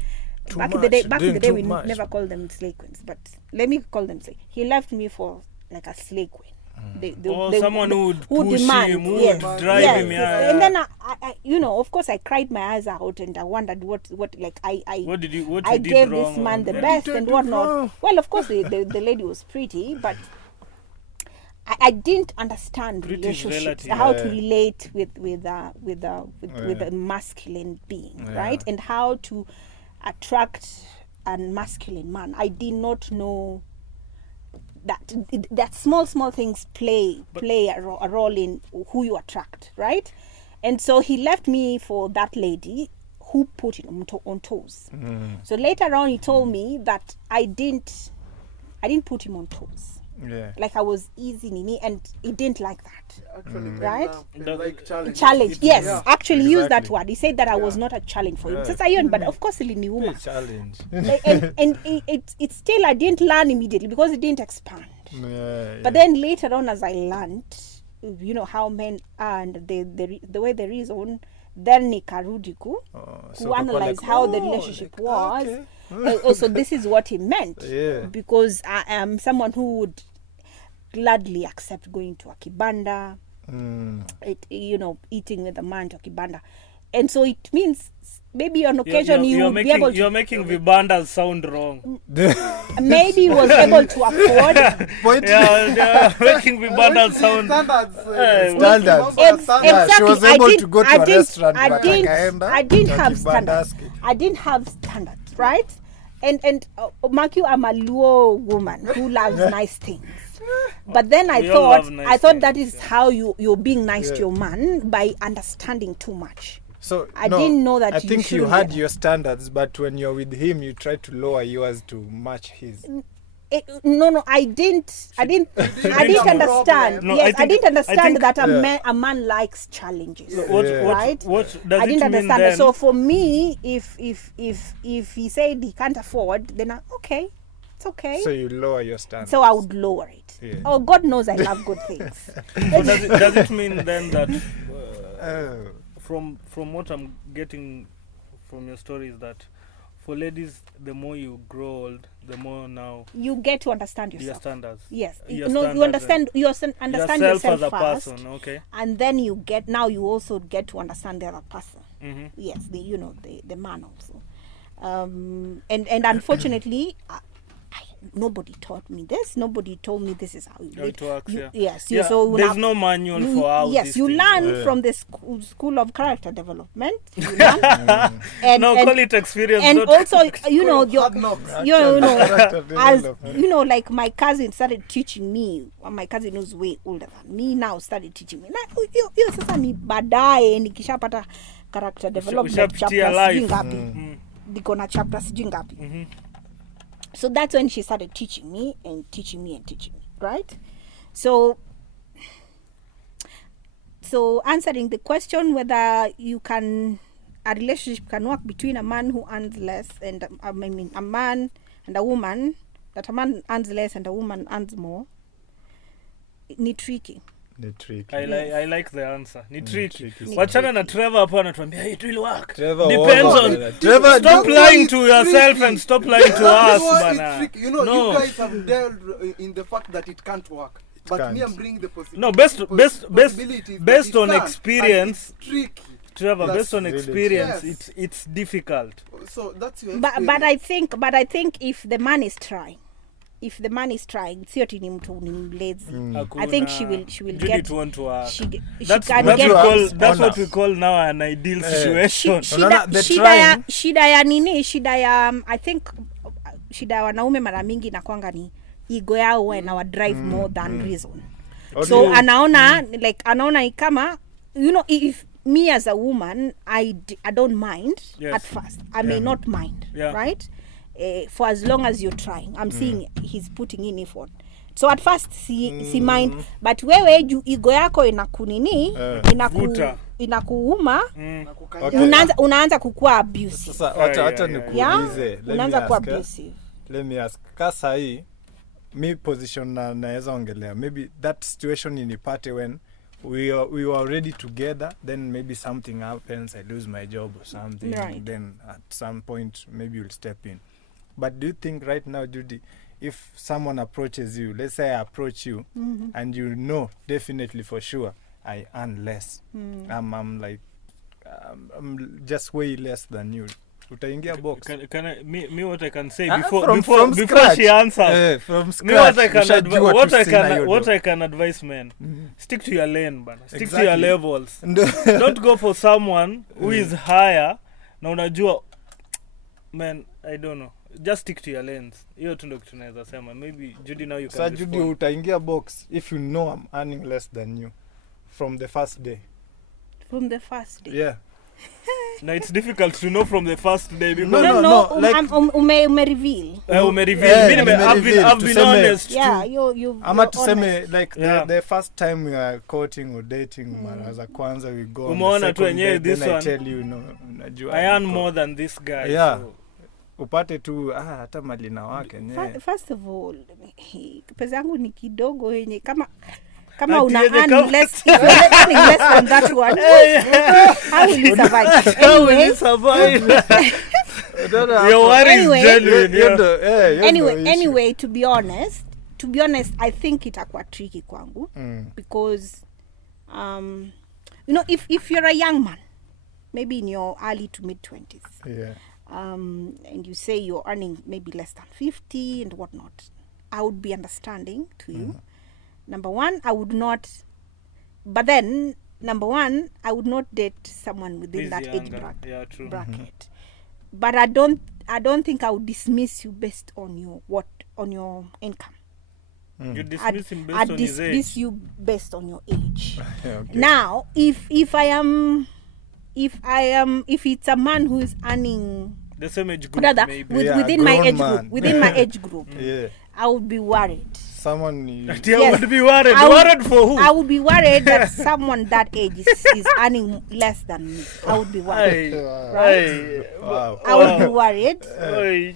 Too Back much, in the day, doing we too much. never called them slave queens, but let me call them slave. He left me for like a slave queen. Someone who would push demand, him, who yes, would drive yes. him. Yeah, And then I of course, I cried my eyes out, and I wondered what like what did you I did gave wrong this man or- the Yeah. best did and you whatnot. wrong? Well, of course, the lady was pretty, but I didn't understand Pretty is relationships, relative. how to Yeah. relate with a masculine being, Yeah. right? And how to attract a masculine man. I did not know that small things play a role in who you attract, right? And so he left me for that lady who put him on toes. So later on, he told me that I didn't put him on toes. Yeah. Like I was easy nini, and he didn't like that. Actually, men Right? love- men like challenge. Challenge, yes, Yeah. actually used that Exactly. word. He said that I was Yeah. not a challenge for him. Yeah. Sasa yun, but of course iliniuma. Challenge. and it's still, I didn't learn immediately because it didn't expand. Yeah, But then later on, as I learned, how men are and the way they reason, then nikarudi to analyze how the relationship was. Also, this is what he meant. Yeah. Because I am someone who would gladly accept going to a kibanda, eating with a man to a kibanda. And so it means maybe on occasion you would be able to... You're making Vibandas sound wrong. Maybe he was able to afford... Yeah, making Vibandas sound... Standards. Standards. Standards. She was able to go to a restaurant, I but didn't akaenda have to standards. kibandaski. I didn't have standards, right? And Makiu, I'm a Luo woman who loves nice things. But then I We all thought love nice that things, is how you're being nice to Yeah. your man, by understanding too much. So I didn't know that I you think you shouldn't had get- your standards, but when you're with him, you try to lower yours to match his. No, I didn't have a understand. No, Yes, I didn't understand that Yeah. a man likes challenges. What does I it didn't mean understand then? it. So for me, if he said he can't afford, then it's okay. So you lower your standards. So I would lower it. Yeah. Oh, God knows I love good things. So does it mean then that Oh. from what I'm getting from your story is that for ladies, the more you grow old, the more now You get to understand your yourself. standards. Yes. Your You standards understand yourself yourself as a first, person, okay? and then you also get to understand the other person. Mm-hmm. Yes, the man also. And unfortunately, nobody taught me this. Nobody told me this is how you How it works, yeah. Yes. Yeah, So there's no manual for how yes, these you things learn work. from the school of character development. You learn. and, No, and, call it experience. and not also, Hard your knocks. Character as development. like my cousin started teaching me. My cousin who's way older than me now started teaching me. Na hiyo sasa ni baadaye nikishapata character development ushapitia chapter life. sijui ngapi. Niko na chapter sijui ngapi. So that's when she started teaching me, right? So answering the question whether a relationship can work between a man who earns less and a man and a woman, that a man earns less and a woman earns more, ni tricky. The trick. I like the answer. Ni tricky. tricky. Wachana na Trevor hapo anatuambia it will work. Trevor Depends over on there. Trevor, stop you lying know to it's yourself tricky. and stop lying to us, You know, it's bana. tricky. You No. guys have dealt in the fact that it can't work. But me, can't. I'm bringing the possibility. No, based based on experience, It's tricky. Trevor, That's based on really- experience, Yes. it's difficult. So that's your But I think if the man is trying, if the man is trying, sio ati ni mtu ni mlazy. Hakuna- I think she will Judy get it won't work. she That's can what get we call, honest. that's what we call now an ideal situation. Unaona, the shida ya trying- shida ya I think shida ya wanaume mara mingi inakwanga ni ego yao and our drive more than reason. Okay. So anaona ni kama if me as a woman I don't mind Yes. at first. I may not mind, Yeah. right? For as long as you're trying. I'm seeing he's putting in effort. So at first si mind, but wewe juu ego yako inakunini Vuta. inakuuma Na kukanya. Okay. unaanza kukua abusive. Sasa wacha Yeah. nikuulize. Let me Unaanza kuwa ask, abusive. let me ask. Kasa hii mi position naweza ongelea. Maybe that situation inipate when we were already together, then maybe something happens, I lose my job or something, Right. then at some point maybe you'll step in. But do you think right now, Judy, if someone approaches you, let's say I approach you, and you know definitely for sure I earn less, I'm like I'm just way less than you, utaingia box? Can I, me what I can say Ah, before from before scratch. she answers. From Me scratch. what I can ushajua tu sina hiyo what do. I can advise men, stick to your lane bana, stick to Exactly. your levels. Ndo- Don't go for someone who is higher na unajua, man, I don't know, just stick to your lanes. Hiyo tu ndio kitu naweza sema. Maybe Judy now you can Sa Judy, respond. utaingia box if you know I'm earning less than you from the first day. From the first day. Yeah. Now it's difficult to know from the first day because No, like- ume reveal. umereveal. Mimi I've been tuseme- honest. Yeah, too. you Ama you're tuseme honest. like Yeah. the first time we are courting or dating, mara za kwanza we go on the Umeona tu second wenyewe date, this then I one. tell you, no, unajua I earn niko- more than this guy. Yeah. So. upate tu hata malina wake First of all, pesa yangu ni kidogo yenye kama Ati una yenye earn kama- less, if you're earning less than that one, how will you survive? How will you Anyway, survive? Your worry Anyway. is genuine. Yeah. anyway, to be honest, I think itakuwa tricky kwangu because if you're a young man, maybe in your early to mid 20s, Yeah. and you say you're earning maybe less than 50 and whatnot, I would be understanding to you. Number one, I would not date someone within Who's that age younger. Yeah, true. bracket. But I don't think I would dismiss you based on your income. You dismiss him based I'd on his dismiss age. you based on your age. Okay. Now, if it's a man who is earning The same age group, rather maybe. Yeah, within my grown age man. group, my age group, Yeah. I would be worried. Someone you, Yeah, Yes. would be worried. I would- Worried for who? I would be worried that someone that age is earning less than me. I would be worried. Aye. Wow. I would be worried. Aye.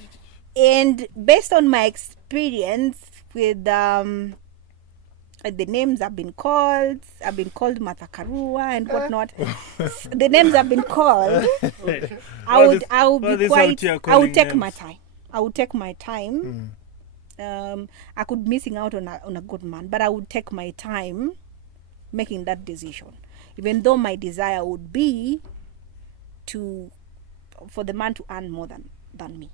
And based on my experience with the names I've been called Martha Karua and whatnot. The names I've been called. I would All be this quite. out here I would calling take names. my time. I would take my time. I could missing out on a good man, but I would take my time making that decision, even though my desire would be for the man to earn more than me,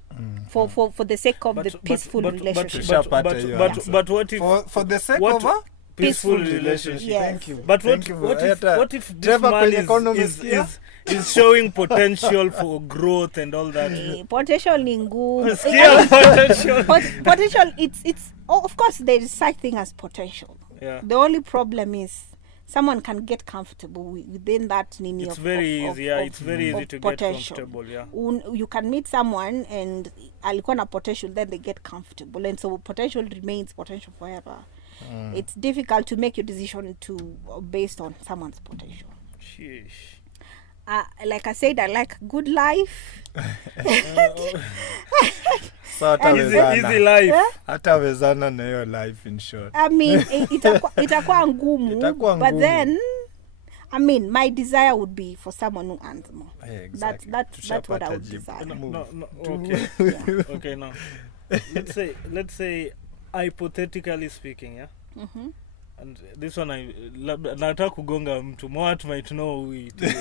for the sake of the peaceful relationship. But what if for the sake what- of a peaceful peaceful relationship? Yes. Thank you. But Thank you. what if this Trevor man kwenye economist here? is showing potential for growth and all that? Potential ni ngumu. Sikia potential. Potential, it's of course there is such thing as potential. Yeah. The only problem is someone can get comfortable within that nini It's of very of- easy. Yeah, of- it's very easy of to get potential. comfortable. Yeah. You can meet someone and alikuwa na potential, then they get comfortable, and so potential remains potential forever. It's difficult to make your decision based on someone's potential. Sheesh. Like I said, I like good life. So hatawezana. Easy life. Hatawezana na hiyo life in short. I mean, itakuwa ngumu, Itakuwa but ngumu. then, I mean, my desire would be for someone who earns more. Yeah, exactly. That's what I Tushapata would jibu. desire. No, okay. Okay, now. Let's say hypothetically speaking, yeah? And this one nataka kugonga mtu. What might know who it is.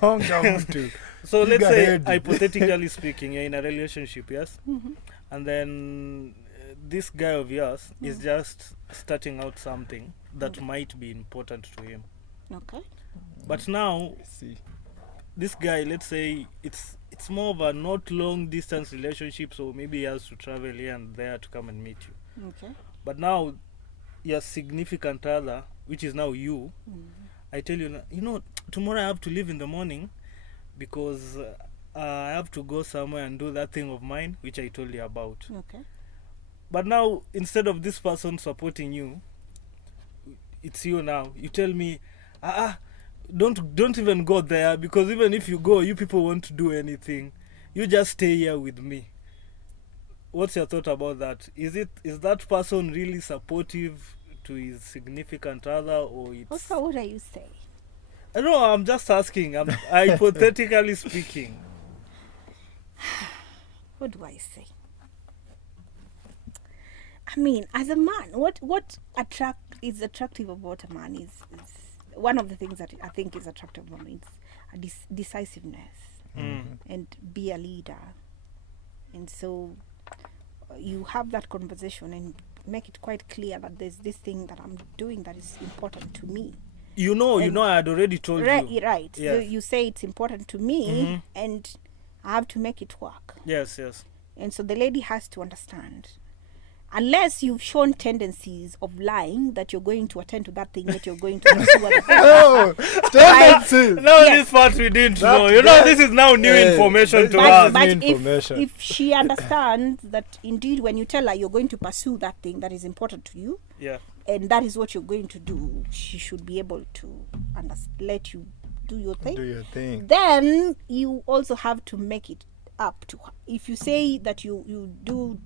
Gonga mtu. So let's Piga say hedi. hypothetically speaking, you're in a relationship, yes? And then this guy of yours is just starting out something that might be important to him. Okay. But now, See. this guy, let's say it's more of a not long distance relationship, so maybe he has to travel here and there to come and meet you. Okay. But now, your significant other, which is now you, I tell you, tomorrow I have to leave in the morning because I have to go somewhere and do that thing of mine, which I told you about. Okay. But now, instead of this person supporting you, it's you now. You tell me, don't even go there, because even if you go, you people won't do anything. You just stay here with me. What's your thought about that? Is that person really supportive to his significant other, or it's... Oscar, what are you saying? I don't know, I'm just asking. I'm hypothetically speaking. What do I say? I mean, as a man, what is attractive about a man is one of the things that I think is attractive about him is decisiveness and be a leader. And so you have that conversation and make it quite clear that there's this thing that I'm doing that is important to me. I had already told you. Right. Yes. So you say it's important to me and I have to make it work. Yes. And so the lady has to understand. Unless you've shown tendencies of lying that you're going to attend to that thing, that you're going to pursue other things. Oh, tendencies. No, Yes. this part we didn't know. that- This is now new information to But- us. But New information. if she understands that indeed when you tell her you're going to pursue that thing that is important to you, Yeah. and that is what you're going to do, she should be able to let you do your thing. Do your thing. Then you also have to make it up to her. If you say that you do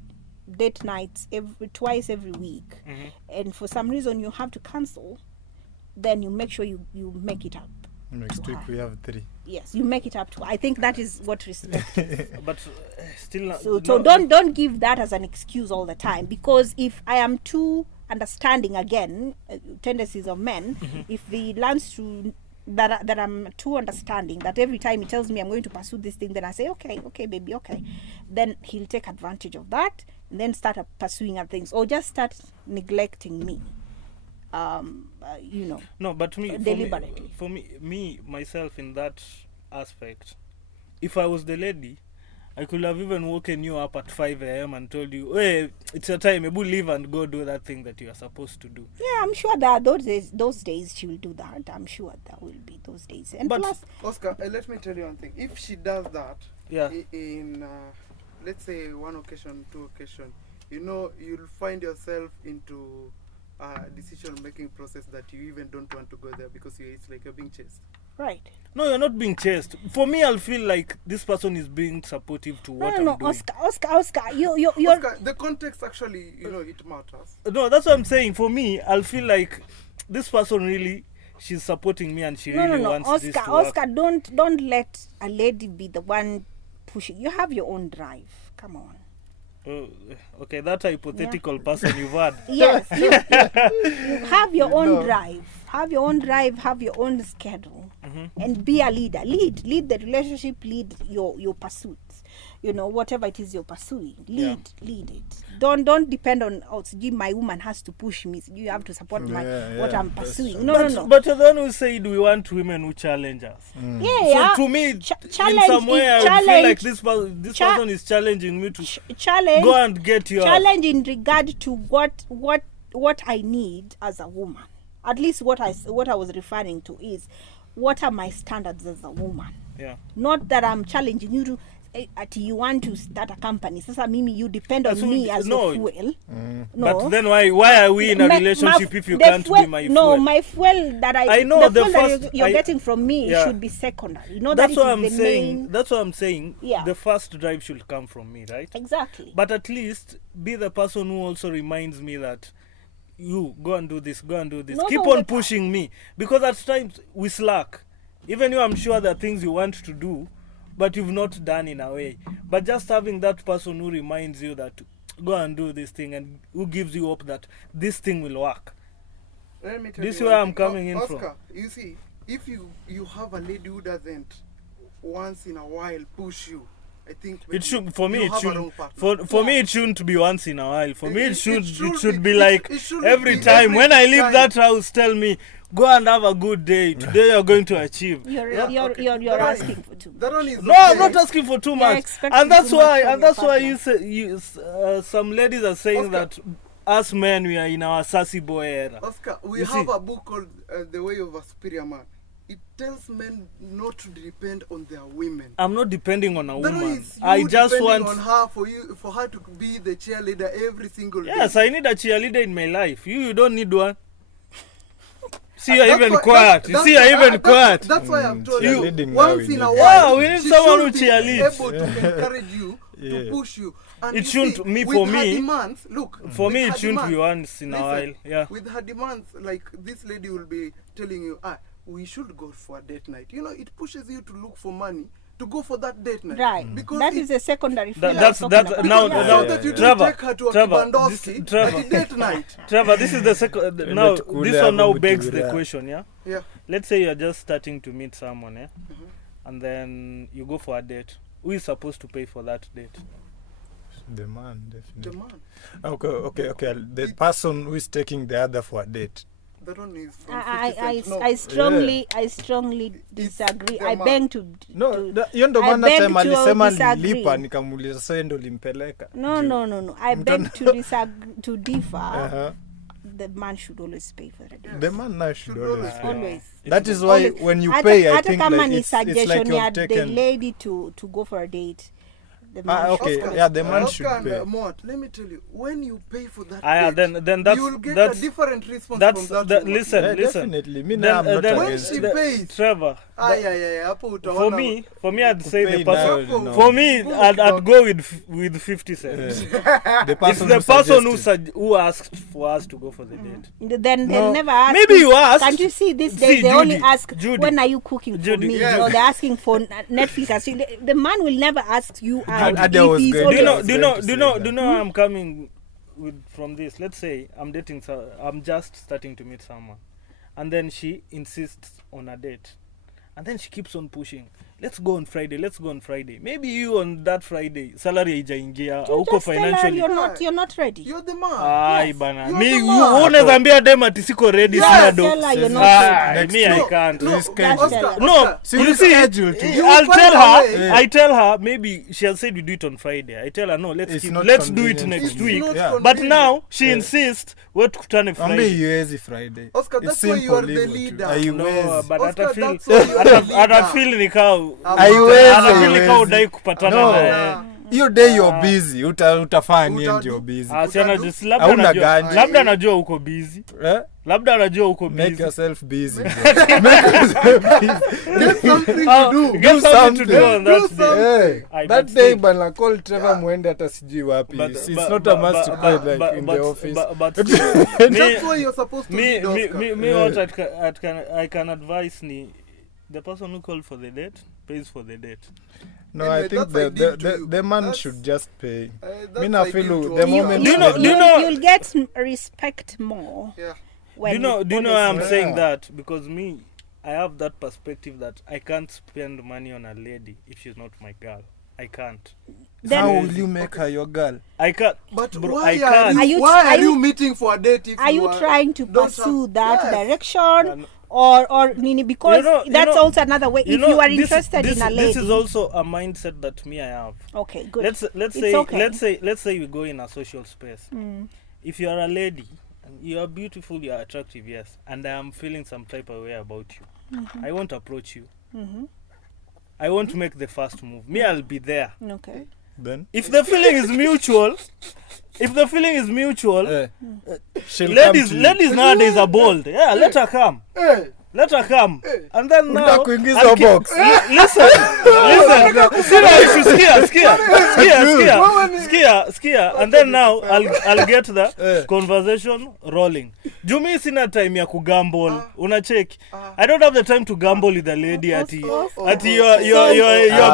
date nights twice every week, and for some reason you have to cancel, then you make sure you make it up. Next to week her. we have 3. Yes, you make it up to her. I think that is what respect is. But still not... So don't give that as an excuse all the time, because if I am too understanding, again, tendencies of men, if he learns to that I'm too understanding, that every time he tells me I'm going to pursue this thing, then I say okay baby, okay, then he'll take advantage of that and then start pursuing other things, or just start neglecting me. No, but deliberately. for me myself, in that aspect, if I was the lady, I could have even woken you up at 5 a.m. and told you, hey, it's your time, maybe leave and go do that thing that you are supposed to do. Yeah, I'm sure that those days she will do that. I'm sure there will be those days. And But- plus, Oscar, let me tell you one thing. If she does that, Yeah. in let's say 1 occasion, 2 occasion, you'll find yourself into a decision-making process that you even don't want to go there, because it's like you're being chased. right. No, you're not being chased. For me, I'll feel like this person is being supportive to what No, I'm doing. Oscar, you're Oscar, the context actually, it matters. No, that's what I'm saying. For me, I'll feel like this person really, she's supporting me and she really wants this to work. Oscar, don't let a lady be the one pushing. You have your own drive. Come on. Oh, okay, that hypothetical person you've had. Yes, you have your own No. drive. Have your own drive. Have your own schedule, and be a leader. Lead the relationship. Lead your pursuits. Whatever it is you're pursuing, lead it. Don't depend on my woman has to push me. You have to support what Yeah, I'm that's pursuing. true. No. But you're the one who said we want women who challenge us. Yeah. So to me, in challenge some way, is- I feel like challenge- this person is challenging me to challenge. go and get your... Challenge in regard to what I need as a woman. At least what I was referring to is, what are my standards as a woman? Yeah. Not that I'm challenging you to you want to start a company. Sasa mimi, you depend on So, me as no. your fuel. No. But then why are we in a relationship if you can't be my No, fuel? my fuel that I know the the fuel that first- you're I- getting from me Yeah. should be secondary. Not That's that what it I'm is the saying. main. That's what I'm saying. Yeah. The first drive should come from me, right? Exactly. But at least be the person who also reminds me that you go and do this, go and do this. Not Keep all on the time. pushing me, because at times we slack. Even you, I'm sure there are things you want to do, but you've not done in a way. But just having that person who reminds you that go and do this thing, and who gives you hope that this thing will work. Let me tell This is you where one I'm thing. coming in from. Oscar, you see, if you have a lady who doesn't once in a while push you, I think It should, for me, you it have a should. wrong partner. For me, it shouldn't be once in a while. For me, it should be it- like it should every be time. every When I leave time. that house, tell me, go and have a good day. Today you're going to achieve. You're okay. you're That asking for too. That one is No, okay. I'm not asking for too You're much, expecting and that's too much why, from and your that's why partner. some ladies are saying Oscar. that us men, we are in our sassy boy era. Oscar, we You have see? a book called The Way of a Superior Man. It tells men not to depend on their women. I'm not depending on a That one woman. is I you just depending want. on her for her to be the cheerleader every single day. Yes, I need a cheerleader in my life. You don't need one. See, you're That's even why- quiet. that's- You see, you're that's- even that's- quiet. That's why I've told You- you. leading now Once we in a need- while, Yeah, we need she someone should who be cheerleads. able to encourage you, Yeah. to push you. And It you shouldn't- see, me, with for her me- demands, look, For with me, her it shouldn't be demands, once in a listen, while. Yeah. With her demands, like this lady will be telling you, we should go for a date night. You know, it pushes you to look for money to go for that date night. Right. Because That it- is a secondary That- feeling. that's- I'm that's- talking now- about. Because now- so that you didn't Trevor, take her to a Trevor, Kibandowski Trevor. at the date night. Trevor, this is the second. Now, Tukule this one now hapo begs the Mutura. question, yeah? Yeah. Let's say you're just starting to meet someone, yeah? Mhm. And then you go for a date. Who is supposed to pay for that date? The man, The definitely. man. Okay. The person who is taking the other for a date. That one is from I 50 Cent. No. I strongly disagree. the I man. beg to No, to- hiyo ndo I maana beg time to alisema disagree. nilipa nikamuuliza sasa ndo limpeleka. no. I beg to disagree, to differ. Uh-huh. The man should always pay for the date. The man now should Should always always pay. Always. That is why Always. when you Hata- pay, I hata think kama like ni it's like suggestion you've ya the taken. lady to go for a date. The man Okay, should Oscar, always yeah, the pay. man Oscar should and, pay. Mort, let me tell you, when you pay for that Ah, date, then that's you will get that's a different response that's from that that. woman. Listen, Yeah, listen. definitely. Me Then, now I'm not then- When against she it. pays, Trevor. hapo utaona. For me, I'd say the pay person. now, no. For me, I'd go with 50 cents. The It's person the who person suggested. who asked for us to go for the date. Then they'll No. never ask. Maybe you asked. Can't you see this See, day? They only Judy, ask, Judy. when are you cooking for Judy. me? Yes. Or they're asking for Netflix. And so the man will never ask you. And Adi if was he's going- Do you know? always- Do you know? to Do you say know? that. Do you know? I'm coming from this. Let's say I'm dating. I'm just starting to meet someone, and then she insists on a date, and then she keeps on pushing. Let's go on Friday. Let's go on Friday. Maybe you on that Friday salary haijaingia, You uko just tell her financially. you're not ready. You're the man. Ai Yes. bana, You're mi the man. unaweza ambia dem ati siko ready, Yes. sina do. Tell her you're not Ah, ready. me I No, can't. no, Reschedule. Oscar, No, Oscar, So you you see, schedule to- You I'll find tell a her. way. I tell her maybe she has said we do it on Friday. I tell her no, let's It's do not it convenient next for me. week. It's not Yeah. But convenient. now she Yeah. insists we tukutane Ambe Friday. iwezi Friday. Oscar, It's that's why you simple, are the leave it to- leader. Haiwezi. No, but Oscar, hata feel that's why you are the hata leader. feel nikao Haiwezi, hata feel nikao haiwezi. udai kupatana No. na Nah. yeye. Hiyo day you're busy. Utafanya nini Utadu- ndio busy? Ah, si anajua- si labda Hauna anajua- ganji. labda anajua uko busy. Eh? Labda anajua uko Make busy. yourself busy. bro. Make yourself busy. Get something Ah, to do. get something to something. do on Do that something. day. Hey, I that but day still- bana call Trevor muende hata sijui wapi. But- It's but- not a but- must to but- call but- like in but- the office. but still, me- That's why you're supposed to me, lead, me, Oscar. me, me Yeah. what I can advise ni the person who called for the date pays for the date. No, Anyway, I think that's the ideal to you. the man That's- should just pay. That's Me na ideal feel to the Oscar. moment Do you know- that- do you know- You'll get respect more. Yeah. When Do you know always why I'm Yeah. saying that? Because me, I have that perspective that I can't spend money on a lady if she's not my girl. I can't. Then- How will you make her your girl? I can't. But Bro, why I can't. Are you- why are are you you- meeting for a date if Are you are- trying to don't pursue have- that Yes. direction? And- Or Nini, because You that's know- also another way. If you are interested this, in a lady, this is also a mindset that me I have. okay, good. Let's It's say okay. let's say we go in a social space. Mm. If you are a lady and you are beautiful, you are attractive, yes, and I am feeling some type of way about you, I won't approach you. Mhm. I won't make the first move. Me, I'll be there. Okay. Then If the feeling is mutual, she'll ladies come to you. nowadays are bold. Yeah, let her come. Hey, Let her come. And then now Unataka kuingiza I'll keep- box. Listen. Skia. And then now I'll get the conversation rolling. Jumi sina time ya kugamble. Unacheki. I don't have the time to gamble with a lady at you're beautiful, you're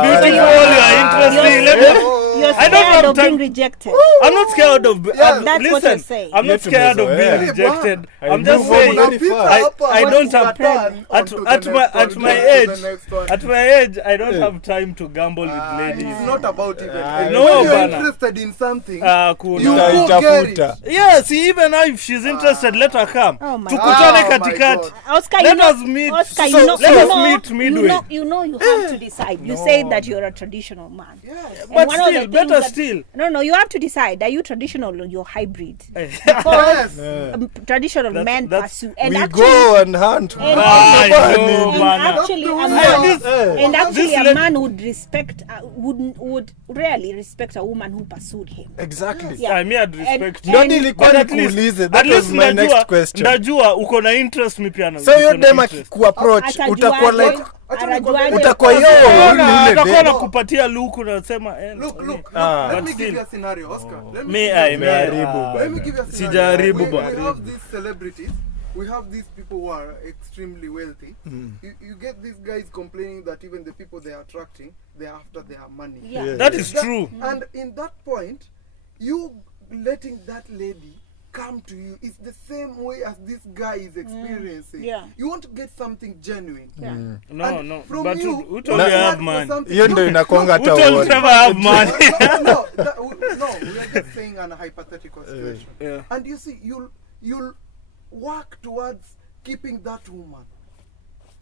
interesting. Let me you're I don't scared have of being time. rejected. I'm not scared of. Yeah, that's what listen, you're saying. I'm not Let him scared of know, being yeah. rejected. I I'm just move on saying. very fast. I don't Once you are have done, at on to the at my next at one, my to the age. next one. At my age, I don't Yeah. have time to gamble with ladies. It's not about even. No, when you're bana. interested in something, Kuna. you go get Utaitafuta. it. Yeah, see, even now if she's interested, let her come. Oh my Tukutane God. katikati. Oscar, Let you know, us meet. Oscar, So, you know, let you us know, meet midway. You know, you have to decide. You No, say that no. you're a traditional man. Yes. But one of the still, things better that- still. No, you have to decide. Are you traditional or you're hybrid? Yes. Yeah. Traditional That- men that's- pursue, and We actually, go and hunt. and- Ah, Bana. no, and bana. actually, a That's the man, way. This- and actually, this a lady- man would respect, would rarely respect a woman who pursued him. Exactly. Yeah. I mean, I'd respect And- you. Ndio nilikuwa But at least- nikuulize. at That least was my next najua- question. Najua uko na interest mi pia na So hiyo uko na dem interest. akikuapproach Atajuaje? utakuwa like Atajuaje? utakuwa yo Ona, ule atakuwa dem. nakupatia luku nasema Look. Ah. Let me But give you still. a scenario, Oscar. Let me Me, give you a I scenario. Umeharibu me. Let me bana. give you a scenario. Sijaribu We bwana. have these celebrities. We have these people who are extremely wealthy. You get these guys complaining that even the people they are attracting, they're after their money. Yeah. Yeah. That is true. And in that point, you letting that lady come to you is the same way as this guy is experiencing. Yeah. You want to get something genuine. Yeah. No, And no. from But you, who you told you I ask have for money? something. Hiyo ndio Look, inakwanga Who hata told uone. Trevor I have money? no, we are just saying an hypothetical situation. Yeah. And you see, you'll work towards keeping that woman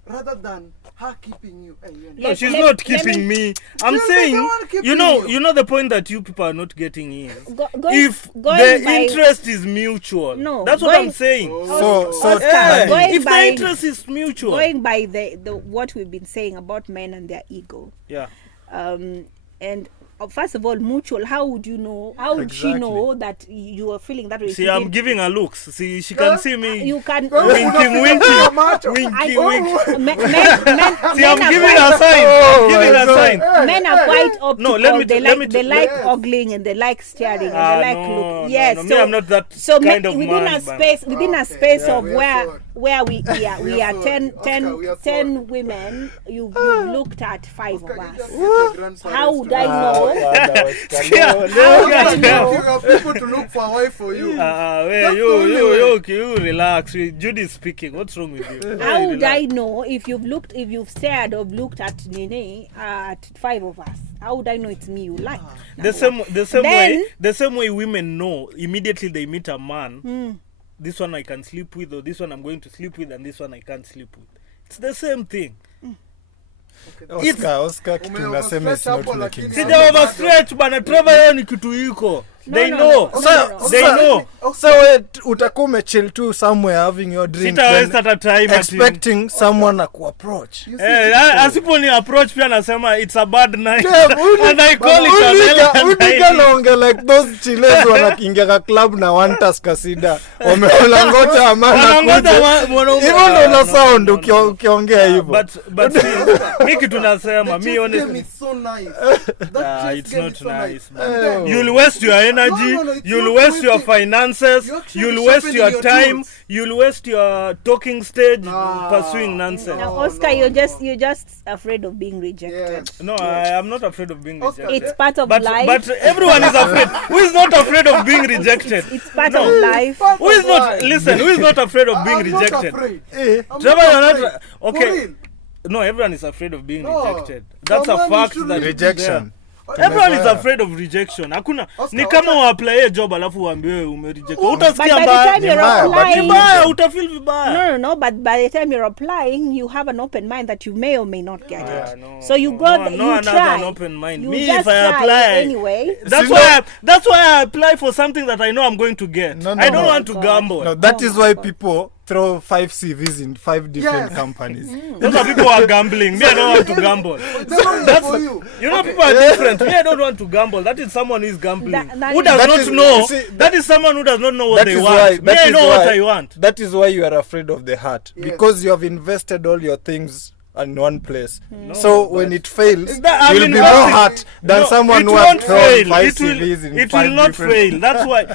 rather than her keeping you. Hey, you know. No, she's Let- not let keeping me. I'm She'll be saying, the one keeping you you. know the point that you people are not getting is Going if the by- interest is mutual. No, That's what going- I'm saying. So Oscar, Yeah, going if the by- interest is mutual. Going by the what we've been saying about men and their ego, Yeah. and first of all, mutual. How would you know? How would she Exactly. know that you are feeling that way? See, She I'm didn't- giving her looks. See, she can see me. You can. Winking, winking. Macho. Winky, I- winky. Men See, I'm are giving quite- her sign. Oh I'm giving my her God. sign. Men are quite optical. No, let me they let like me they t- like Yes. ogling and they like staring and Ah, they like no, look. no, Yes, no, me, so I'm not that so kind of within man, a man. space within a Okay, space yeah, of we are where sorry. where we are We are 10, sorry. 10, Oscar, we are 10 sorry. women. You've looked at 5 Oscar, of you us. just get your grandparents How would to I look Ah, know? bana, Oscar, Yeah. no, How would I for know? you. You have people to look for a wife for you. Wait, That's the only way. you relax. Judy is speaking. What's wrong with you? How Hey, would I relax. know if you've stared or looked at Nene at 5 of us? How would I know it's me you like? The same Then- way women know immediately they meet a man. This one I can sleep with, or this one I'm going to sleep with, and this one I can't sleep with. It's the same thing. Oscar kitu Ume- unasema is overstretch not hapo, making lakini sense. Sija overstretch bana. Trevor, yeye ni kitu iko. They no, know. no. They Sasa- know. So wait, utakuwa umechill tu somewhere having your drink Sita waste then hata time ati. expecting someone akuapproach. You see, Asipo ni approach pia nasema it's a bad night. Damn, uni- And I call it a uniga Valentine's. naonge like those chiles wanakiingia ka club na one task kasida wameolangoja amana Wanangoja kuja. mwanaume. Hivyo ndo una No, sound no, no. ukiongea hivyo. But see, mi kitu nasema, the mi chase game honestly, is so nice. That chase it's game not is so nice, nice. man. And then- you'll waste your energy, No, it's you'll not waste your wasting. finances, You're actually you'll waste sharpening your your time, tools. you'll waste your talking stage Nah. pursuing nonsense. No. Now, Oscar, you're just afraid of being rejected. Yes. No, I am not afraid of being Oscar, rejected. It's part of But life. everyone is afraid. Who is not afraid of being rejected? It's part No. of life. Who is not listen? Who is not afraid of being I'm rejected? Not afraid. I'm Trevor, not you're afraid. not For okay. real. No, everyone is afraid of being No. rejected. That's a Someone fact should that Rejection. everyone is Tumezoea. afraid of rejection. Hakuna Oscar, ni kama uapply job alafu uambiwe umereject. But Utasikia by the mbaya. time you're Mbaya, but applying, Vibaya, utafeel vibaya. no. But by the time you're applying, you have an open mind that you may or may not get Yeah, it. no, So you no, go, no, you no, another try. an open mind. You Me, just if I try apply, anyway. that's why I apply for something that I know I'm going to get. No, no, I don't no. want to God. gamble. No, that Oh is my why God. people throw 5 CVs in 5 different Yes. companies. Those are people who are gambling. Me, I don't want to gamble. That's for you. You know, people are different. Me, I don't want to gamble. That is someone who is gambling. That Who does That not is- know? you see, That is someone who does not know what That they is want. why. Me, That I is know what why. I want. That is why you are afraid of the heart, Yes. because you have invested all your things in one place. So when it fails, That- you'll I'm be more investing- hurt than No, someone it who won't has thrown fail. 5 It will- CVs in it 5 will not different. fail. That's why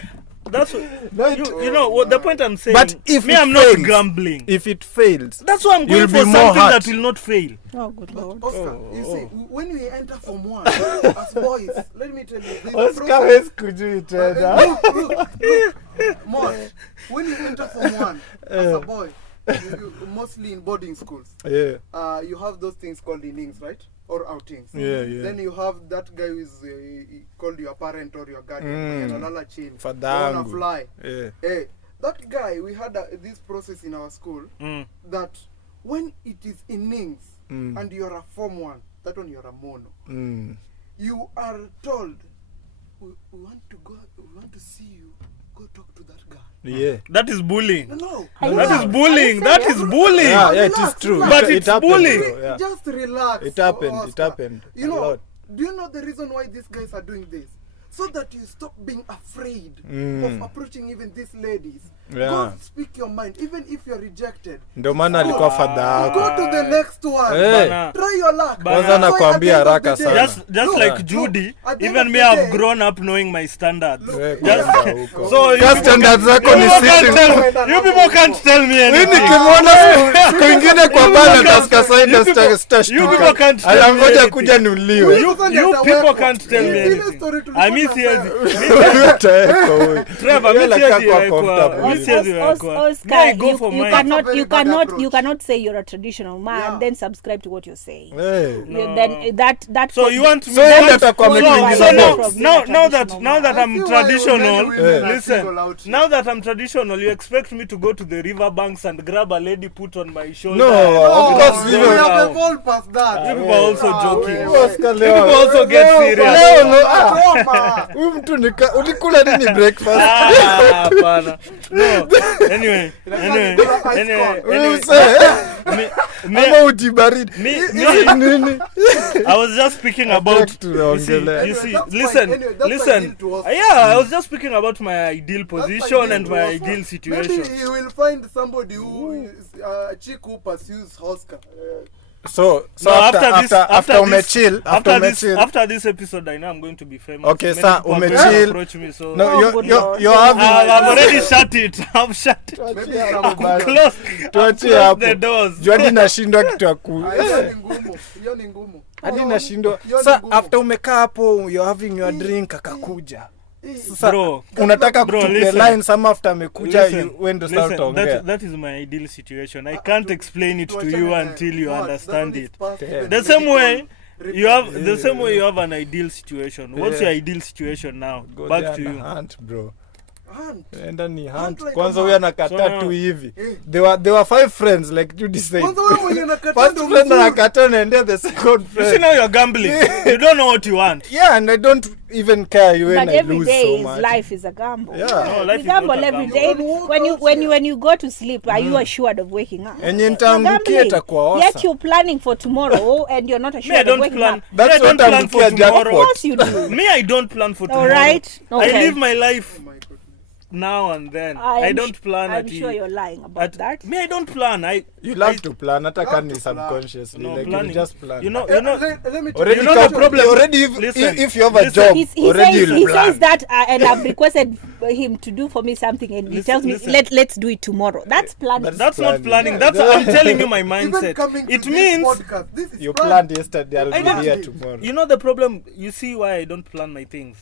That's No, you know what the point I'm saying. But if me, it I'm fails, not grumbling. if it fails, That's why I'm you'll going be for more something hurt. that will not fail. Oh, good Lord. Oscar, you see, when we enter Form 1 as boys, let me tell you, there's a Oscar process. has kujui tena. Look, Mosh, when you enter Form 1 as a boy, you mostly in boarding schools, Yeah. you have those things called innings, right? Or outings. Yeah, yeah. Then you have that guy who is called your parent or your guardian. Analala chin. Fadangu. Wanna fly. Yeah. Hey, that guy, we had this process in our school that when it is innings and you're a Form 1, that one you're a mono. You are told, we want to see you. Go talk to that guy. Yeah. That is bullying. No. That is bullying. That is bullying. Yeah, it is Relax, true. relax. But It it's happened, bullying. bro, yeah. Just relax. It happened. It Oscar. happened. You a know, lot. do you know the reason why these guys are doing this? So that you stop being afraid of approaching even these ladies. Yeah. Go speak your mind, even if you're rejected. Ndio maana alikuwa fadha yako. Go to the next one. Hey. Bana. Try your luck. Kwanza That's why nakwambia at the end of haraka the day- sana. Just Look, like look, Judy, at the end even of me, the I've day- grown up knowing my standards. Eh, Just- kwenda huko. So you Ka people standards zako you ni people can't sitting. tell- you people can't tell me Mimi anything. nikimwona siku ingine kwa bala nasikia saida you people stashtuka. can't tell me Anangoja anything. kuja niuliwe. You people can't tell me anything. I miss here. Utaekwa huyu. Trevor, Yeye mi anakaa siwezi kuwa wekwa. comfortable. Mi siwezi wekwa. Oscar, Me, I go you, for you mine. cannot, Very you bad cannot, approach. you cannot say you're a traditional man, Yeah. then subscribe to what you're saying. Hey. No. Then that. So you want me? So yeye that- atakuwa so amekuingiza so now, box. now that I I'm see why traditional, women are listen. single out here. Now that I'm traditional, you expect me to go to the river banks and grab a lady, put on my shoulder. No, and- of course, we you know. have evolved past that. You people are also joking. Oscar You people also get serious. Leo no. Trauma. Huyu mtu ulikula nini breakfast? Hapana. No. Anyway. Wewe usee. Me, Ama utibaridi. Hizi nini? I was just speaking about. tunaongelea. You see, That's listen, fine. Anyway, that's listen. ideal to us. Yeah, I was just speaking about my ideal That's position ideal and to my us. ideal situation. Maybe you will find somebody who is a chick who pursues Oscar. So No, after umechill, after this episode, I know I'm going to be famous. Okay, Many sir, people are going to umechill. approach me, so No, Oh, good Lord. you're having I've already shut it. I've shut it. Maybe some Close. Tuachie Close hapo. the doors. Juu hadi nashindwa kitu ya ku. hiyo ni ngumu. Hiyo ni ngumu. Hadi nashindwa. Hiyo ni Sa ngumu. after umekaa hapo you're having your drink akakuja. Sasa Bro, unataka bro, kutupe listen. lines ama after amekuja Listen, wendo start listen, ongea. that is my ideal situation. I can't explain it to you until you understand it. Yeah. The same way you have the same way you have an ideal situation. What's Yeah. your ideal situation now? Go Back there to na you. hunt, bro. Hunt. Enda ni hunt. like Kwanza a huyo man. anakataa So tu now- hivi. Eh. There were 5 friends like Judy said. Kwanza wewe mwenye unakataa First ndo friend mzuri. anakataa naendea the second You see friend. now you're gambling. You don't know what you want. Yeah, and I don't even care when But I every lose day so is much. life is a gamble. Yeah. No, life We is gamble not a every gamble. day. Don't walk When you out when here. you when you go to sleep, are you assured of waking up? Enye You're nitaangukia gambling. itakuwa osa. Yet you're planning for tomorrow and you're not Me, I assured of don't waking plan. up. That's Me, I don't what plan I'm for looking at tomorrow. Of jackpot. course you do. Me, I don't plan for tomorrow. All right. I Okay. live my life Oh my goodness. now and then. I I am don't plan I'm at sure you're lying about that. Me, I don't plan. You love I- to plan, hata kama ni to plan. subconsciously. No, Like planning. you just plan. You know. Let me tell already you know the the problem- already Listen, if you have a listen. job, He already says, you'll he plan. says that and I've requested him to do for me something and he Listen, tells me listen. let's do it tomorrow. That's planning. That's not Planning. planning. That's I'm telling you my Even mindset. coming to It this means podcast, this is You planned. planned yesterday, I'll I be don't- here tomorrow. you know the problem. You see why I don't plan my things.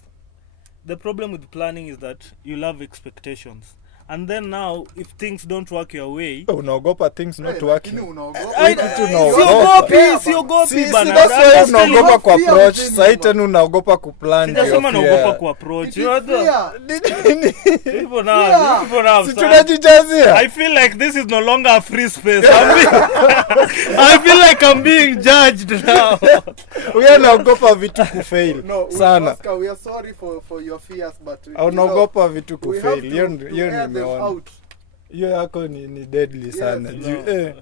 The problem with planning is that you love expectations, and then now if things don't work your way, Unaogopa things not Lakini working. unaogopa. I- kitu unaogopa. siogopi See, bana. that's why I'm just telling unaogopa you. ku fear approach. within Sahi you, tena unaogopa ku plan. Sijasema ndio naogopa fear. ku approach. It You know is the fear. people now. People now. Si son. tunajijazia. I feel like this is no longer a free space. I feel like I'm being judged now. Huyo anaogopa vitu kufail No, sana. Oscar, we are sorry for your fears, but Unaogopa vitu we have kufail. Hiyo to hiyo air them nimeona. out. Hiyo yako ni deadly sana. Yes, Juu,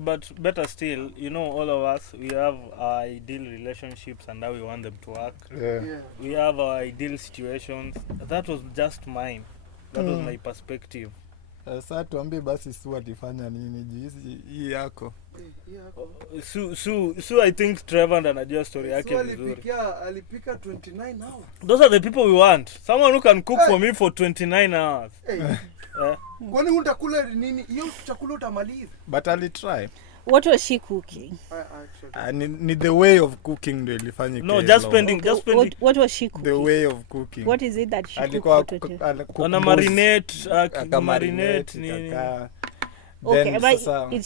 But better still, you know, all of us, we have our ideal relationships and how we want them to work. yeah. Yeah. We have our ideal situations. That was just mine. That was my perspective. Sasa tuambie basi Sue atifanya nini jizi hii yako. Sue I think Trevor ndo anajua story yake So vizuri. alipika 29 hours. Those are the people we want. Someone who can cook for me for 29 hours. Hey. Kwani utakula nini? Hiyo chakula utamaliza. But I'll try. What was she cooking? Actually. Ni the way of cooking ndo ilifanya No, just spending. What was she cooking? the way of cooking. What is it that she alikuwa cooked for 20? Ana marinate, marinate nini. Okay, but sasa,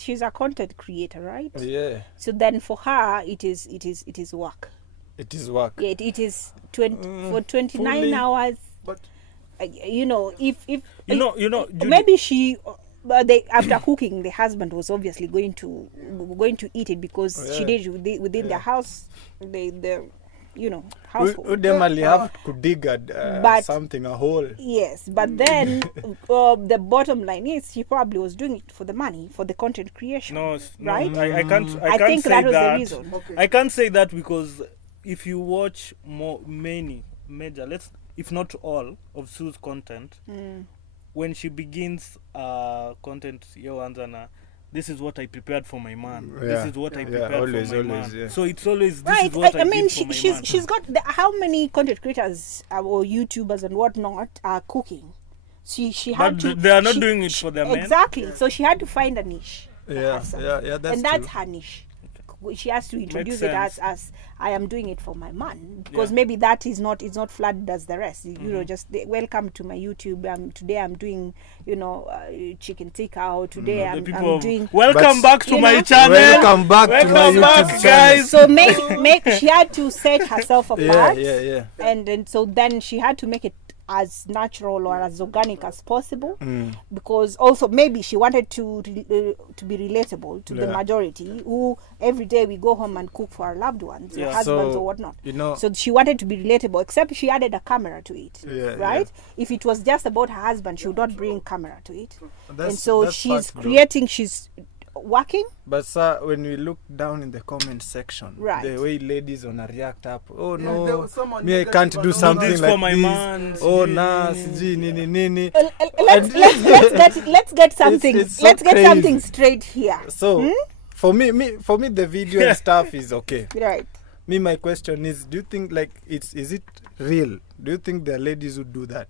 she's a content creator, right? yeah, So then for her it is work. it is work. Yeah, it is 20 for 29 fully. hours. But You know, if You know, Judy, maybe she but after cooking the husband was obviously going to eat it because she Yeah. did within the house the household. Udemali have dig But- something a hole. Yes, but then the bottom line is she probably was doing it for the money, for the content creation. no, right? I can't I think say that was the that. reason. okay. I can't say that because if you watch many major, if not all of Sue's content, when she begins content, this is what I prepared for my man. Yeah, This is what I yeah, prepared always, for my always, man. yeah. So it's always this Right. is what I mean, did for my man. she's got how many content creators or YouTubers and whatnot are cooking. She had But to. they are not doing it for their men. Exactly. So she had to find a niche. for Yeah, herself. yeah, that's and that's true. her niche. She has to introduce it sense. as I am doing it for my man, because Yeah. maybe that is not flooded as the rest. Just welcome to my YouTube. Today I'm doing chicken tikka, or today The I'm people doing. welcome But- back to You my know? channel. Welcome back to my Welcome back, YouTube guys. So make she had to set herself apart. Yeah. And then so then she had to make it as natural or as organic as possible, because also maybe she wanted to be relatable to the Yeah. majority who every day we go home and cook for our loved ones, Yeah. our husbands So, or whatnot. So So she wanted to be relatable, except she added a camera to it, Yeah, right? If it was just about her husband, she would not bring camera to it. that's, And so that's she's fact, though. creating, she's working. But sir, when we look down in the comment section, Right. the way ladies wanna react up, oh Yeah, there no, was someone me I negative can't do about something this like for my this. man. Oh sijui nah, nini. sijui nini. Let's get something. it's so let's get crazy. something straight here. So for me the video and stuff is okay. Right. Me, my question is, do you think like is it real? Do you think there are ladies who do that?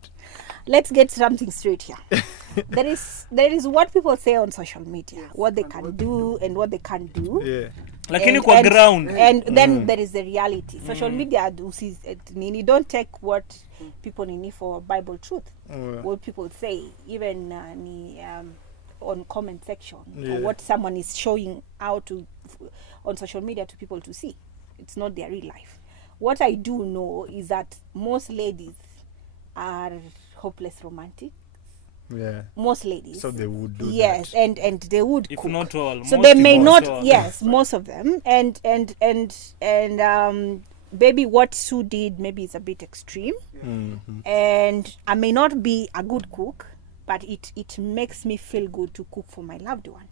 Let's get something straight here. there is what people say on social media, what they can do and what they can't do. Yeah. Lakini kwa ground. And then there is the reality. Social media don't take what people need for Bible truth. What people say, even on comment section, Yeah. or what someone is showing out on social media to people to see. It's not their real life. What I do know is that most ladies are hopeless romantic. Yeah. Most ladies. So they would do yes, that. and they would If cook. not all. So most they may if not. all. Yes, most of them. And maybe what Sue did maybe is a bit extreme. Mhm. And I may not be a good cook, but it makes me feel good to cook for my loved one.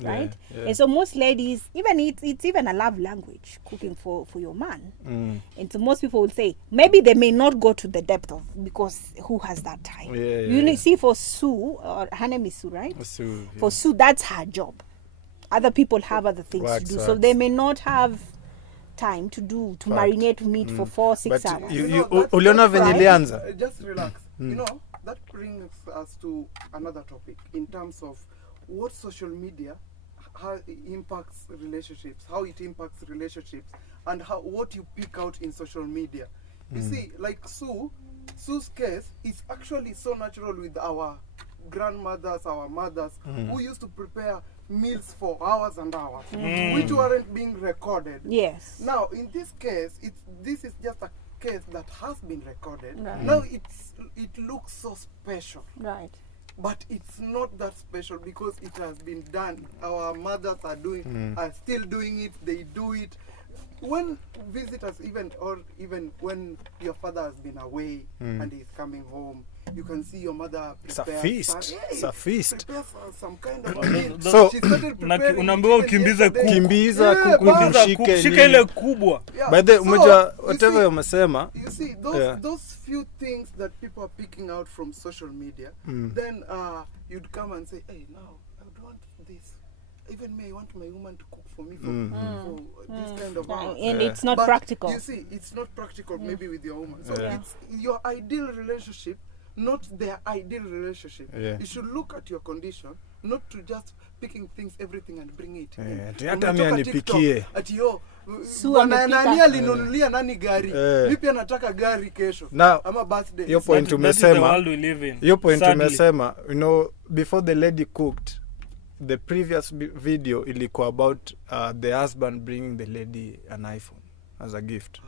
Right? Yeah. And so most ladies, even it's even a love language, cooking for your man. And so most people will say maybe they may not go to the depth of, because who has that time? Yeah. See, for Sue, or her name is Sue, right? So, For Sue, that's her job. Other people have other things Works, to do, so works. they may not have time to Fact. marinate meat for 4-6 but hours. uliona venye right. ilianza? Just relax. That brings us to another topic in terms of what social media, how it impacts relationships, and what you pick out in social media. You see, like Sue's case is actually so natural with our grandmothers, our mothers, who used to prepare meals for hours and hours, which weren't being recorded. Yes. Now, in this case, this is just a case that has been recorded. Right. Now it looks so special, Right. but it's not that special because it has been done. Our mothers are still doing it. They do it. when visitors even when your father has been away and he's coming home, you can see your mother It's a prepare feast. It's a feast. prepare some kind of meal. So, She started preparing unaambiwa it ukimbize yesterday. kuku. Kimbiza Yeah, kuku bana. mshike. Shika ile kubwa. Yeah. By the So, umejua you whatever see- umesema. You see, those few things that people are picking out from social media, then you'd come and say, hey, now I would want this. Even me, I want my woman to cook for me for this kind of hours. And it's not But practical. You see, it's not practical maybe with your woman. So Yeah. it's your ideal relationship, not their ideal relationship. Yeah. You should look at your condition, not to just picking things, everything and bring it. Yeah, hata mimi anipikie. Ati yo, Su bwana amepika. nani alinunulia nani gari? Eh. Mimi pia nataka gari kesho. Now, Ama birthday. hiyo point That is the world umesema. we live in. Hiyo point Sadly. umesema, you know, before the lady cooked, the previous video ilikuwa about the husband bringing the lady an iPhone as a gift.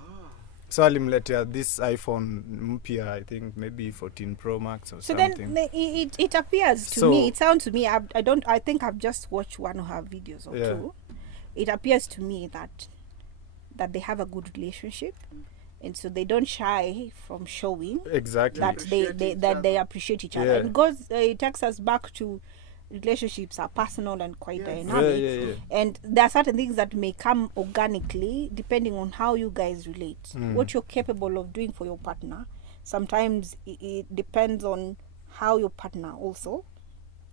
So alimletea this iPhone mpya, I think maybe 14 Pro Max or So something. then it appears to So- me, it sounds to me, I think I've just watched one of her videos or Yeah. two. It appears to me that they have a good relationship, and so they don't shy from showing Exactly. that they Appreciate each that they other. appreciate each other. Yeah. And it goes, it takes us back to relationships are personal and quite Yes. dynamic. Yeah. And there are certain things that may come organically depending on how you guys relate. What you're capable of doing for your partner. Sometimes it depends on how your partner also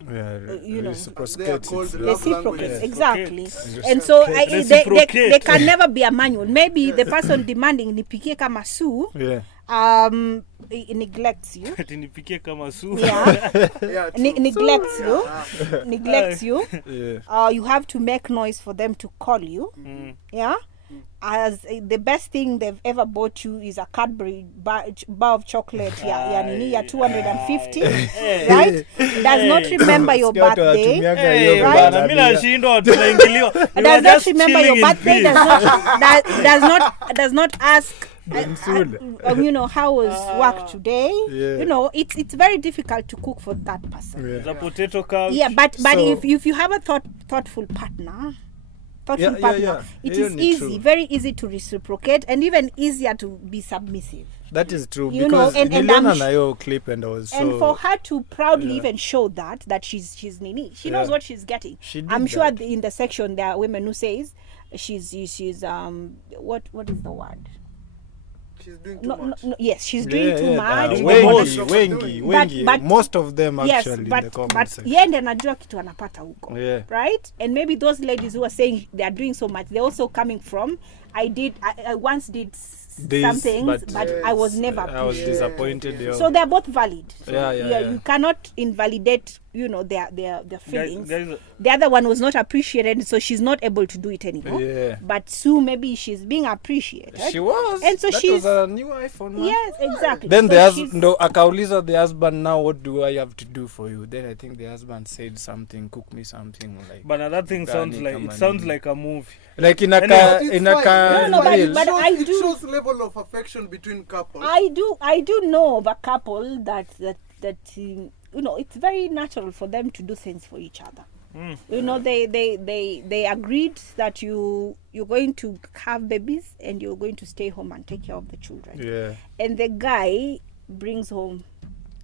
Yeah, you know, reciprocates. they are It's called very- love reciprocate. languages. Exactly. Reciprocate. And so Reciprocate. they can never be a manual. Maybe the person demanding nipikie kama Sue Yeah. neglects you. Ati nipikie kama Su. Yeah. Yeah, true. Neglects you. Yeah. Neglects you. Yeah. You have to make noise for them to call you. Yeah. As the best thing they've ever bought you is a Cadbury bar of chocolate. Yeah, nini ya 250. Right? Does not remember your Sikia watu birthday. wanatumianga Hey, hiyo bana, bana mimi bila- nashindwa tunaingiliwa. We Does were not just remember chilling your in birthday. peace. Does not ask. Msule. You know, how was work today? Yeah. You know, it's very difficult to cook for that person. Yeah. The potato couch. Yeah, but So- if you have a thoughtful partner, Yeah. it Hiyo is ni easy, true. very easy to reciprocate, and even easier to be submissive. That is true, You know, because and niliona I'm na hiyo clip and I was And so... for her to proudly Yeah. even show that she's Nini, she knows Yeah. what she's getting. She did I'm sure that. in the section there are women who says she's what is the word? She's doing too No, much. no, yes, she's doing too much. wengi. But- Most of them Yes, actually in the but comment section. yeye ndiye anajua kitu anapata huko. Yeah. Right? And maybe those ladies who are saying they are doing so much, they're also coming from I once did This, some things, but- but I was never I was appreciated. disappointed. Yeah. Yeah. So they're both valid. Yeah. You cannot invalidate, you know, their feelings. Guys, The other one was not appreciated, so she's not able to do it anymore. Yeah. But Sue, maybe she's being appreciated. She was. And so that she's- was a new iPhone. Man. Yes, exactly. Then so she's- no, akauliza the husband, now what do I have to do for you? Then I think the husband said something, cook me something like. but that thing sounds Gani like kama it sounds nini. like a movie. Like But inaka it's inaka fine. No, real. but I it do- shows level of affection between couples. I do know of a couple that you know, it's very natural for them to do things for each other. You know, they agreed that you're going to have babies and you're going to stay home and take care of the children. Yeah, And the guy brings home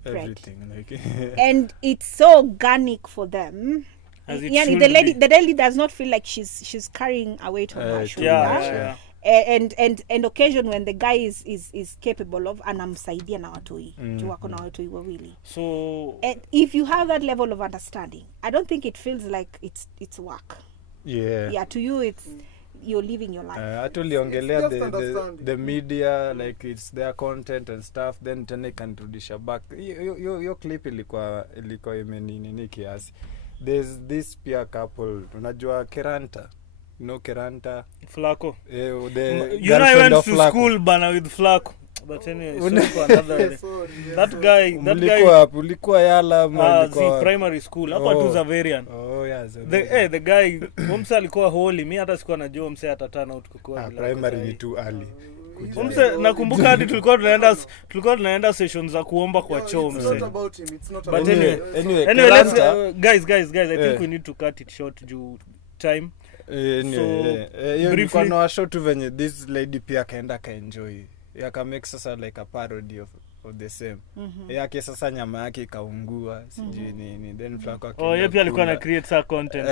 bread. everything like. And it's so organic for them. As it Yani, should the lady be. does not feel like she's carrying a weight on her too shoulder. Yeah. And occasion when the guy is capable of anamsaidia na watoi juu wako na watoi wawili. So And if you have that level of understanding, I don't think it feels like it's work. Yeah. To you it's you're living your life. Hata uliongelea It's just understanding. the media, like it's their content and stuff, then tena ikanirudisha back. Yo clip ilikuwa imenini kiasi. There's this peer couple, unajua Keranta. You know Keranta? Flaco. The You know I girlfriend went of to Flaco. school bana with Flaco. But anyway, sorry for another day. Sorry, yeah, That sorry. guy Ulikuwa Yala ama ulikuwa- primary school. Hapo tu za variant. Oh yeah. So The guy Omsa alikuwa holy. Mimi hata sikuwa najua Omsa atatana out kukua. primary ni too early. Omsa nakumbuka hadi tulikuwa tunaenda sessions za kuomba kwa Yeah, choo it's not mse. about him. It's not But about anyway, him. anyway, Anyway, let's Keranta- guys, I Yeah. think we need to cut it short due time. hiyo briefly- nilikuwa nawashow tu venye this lady pia akaenda kaenjoy yakamake sasa like a parody of the same yake sasa nyama yake ikaungua sijui nini then Flacco yeye pia alikuwa na create sa content.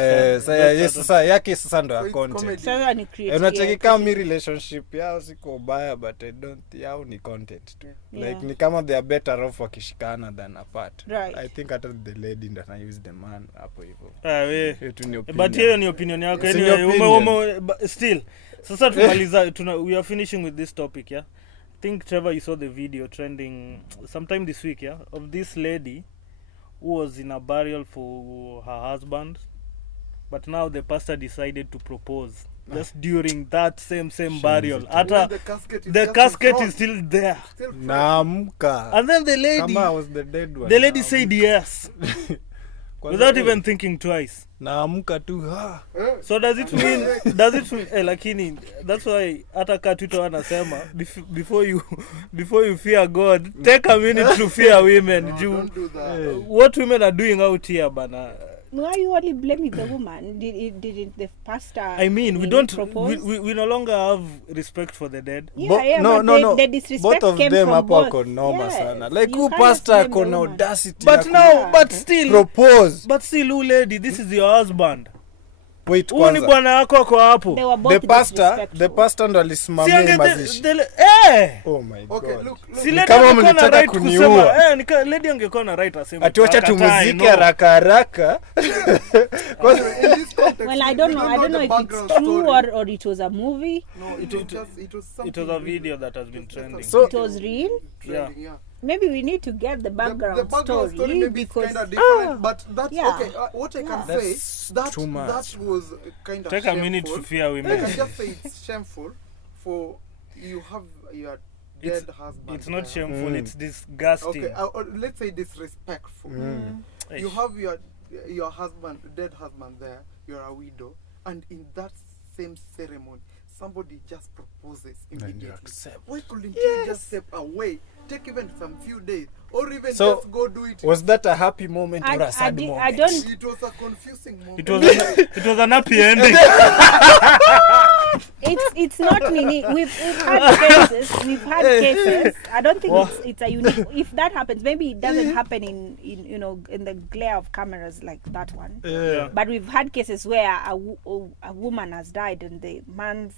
sasa yake sasa ndo ya So it's content comedy. Sasa ni create. unacheki kama mi relationship yao siko baya but I don't yao ni content tu Yeah. like ni kama they are better off wakishikana than apart. Right. I think hata the lady ndo ana use the man hapo hivyo We. hiyo tu ni But opinion. hiyo ni opinion yako. It's in Anyway, your opinion. but still. Sasa tumaliza we are finishing with this topic, yeah. I think Trevor, you saw the video trending sometime this week, yeah, of this lady who was in a burial for her husband, but now the pastor decided to propose just during that same burial. When Hata the casket is the just casket in front, is still there, still front. naamka and then the lady kama I was the dead one. the lady naamka. said yes Kwanza, without even thinking twice. naamka tu Eh, So does it mean lakini that's why hata ka Twitter wanasema before you fear God, take a minute to fear women. no, Juu, don't do that. what women are doing out here, bana. Why you only blaming the woman? Did the pastor? I mean, we really don't propose? we no longer have respect for the dead. Yeah, no, but no. the disrespect Both of came them from hapo both. wako noma Yes. sana like You who can't pastor blame the ako na woman. audacity But ya now, Yeah. but still, propose who lady, this is your husband. wait Huyu ni kwanza bwana yako ako hapo. They were both the pastor ndo Si alisimamia hii mazishi oh my Okay, god look. si Ni lady kama angekuwa na mlitaka right kuniua. kusema, lady angekuwa na right aseme. ati wacha "Tunakataa, tumuzike no." haraka haraka In this context, Well, I we don't know. I don't know the if background it's true story. or it was a movie. No, It- it was it- just it was something. It was a real. video that has been It was just a trending. So- It was real. trending, yeah. Maybe we need to get the background, The background story maybe because kind of different, but that's yeah. okay. What I can Yeah. say That's that too much. that was kind of Take a minute to fear I women. can just say it's shameful for you have your dead husband. It's not there. shameful, it's disgusting. Okay, or let's say disrespectful. Eish. You have your husband, dead husband there. You're a widow, and in that same ceremony, somebody just proposes immediately. accept. Why couldn't you just step away, take even some few days, or even So, just go do it? was that a happy moment or a sad I moment don't. It was a confusing moment. It was an happy ending. It's not Nini. We've had cases. We've had cases. I don't think it's a unique. If that happens, maybe it doesn't happen in in the glare of cameras like that one. Yeah. But we've had cases where a woman has died and the man's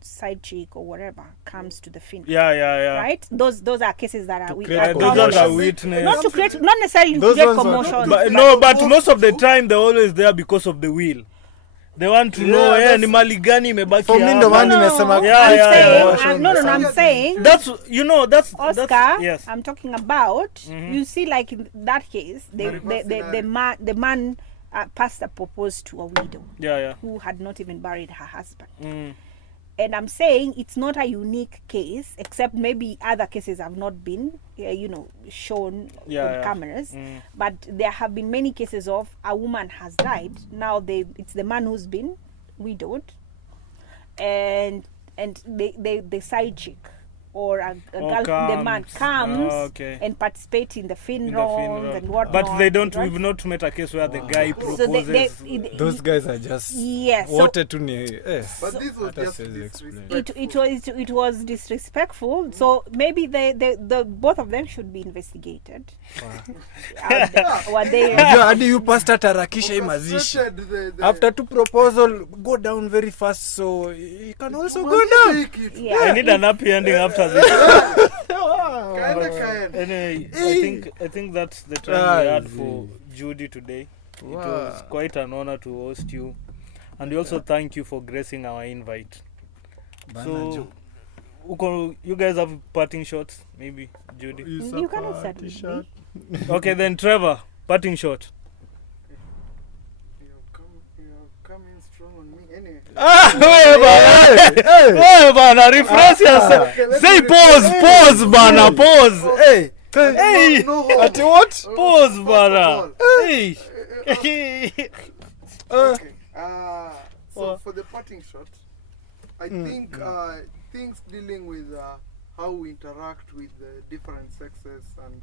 side chick or whatever comes to the funeral. Yeah. Right? Those are cases that are create Those are commotion. witness. not to create, not necessarily to Those create ones are- commotion. But, Like no, but most most of the people- time they're always there because of the will. They want to know, that's- ni mali gani imebaki For me hapa. ndo maana nimesema Yeah, I'm yeah, saying, yeah. no, I'm saying. That's Oscar, yes. I'm talking about. Mhm. You see, like in that case, the man pastor proposed to a widow Yeah. who had not even buried her husband. Mm. And I'm saying it's not a unique case, except maybe other cases have not been, shown Yeah, on yeah. cameras. Mm. But there have been many cases of a woman has died. Now it's the man who's been widowed, and the side chick or a girl, the man comes okay. and participates in the In the funeral funeral. and whatnot. But they don't. right? We've not met a case where the guy So proposes. those guys are just yes. So wote tu ni But this was hata just siwezi explain. disrespectful. it was disrespectful. So maybe the both of them should be investigated. Were they? Unajua hadi you pastor tarakisha hii mazishi Frustrated the- after two proposal go down very fast so he can also go Mwanzo down take it. Yeah. I need an happy ending after this. Kaenda. Anyway, I think that's the time we had for Judy today. It was quite an honor to host you, and we also thank you for gracing our invite. So, you guys have parting shots, maybe Judy. You cannot start with me. Okay, then Trevor, parting shot. You're coming strong on me anyway. Wewe bana, refresh yourself. Okay, let Say me- pause bana, pause. Hey, hey, No hope. Ati what? pause First of bana. all, Hey. Okay. So Well. for the parting shot, I think things dealing with how we interact with the different sexes and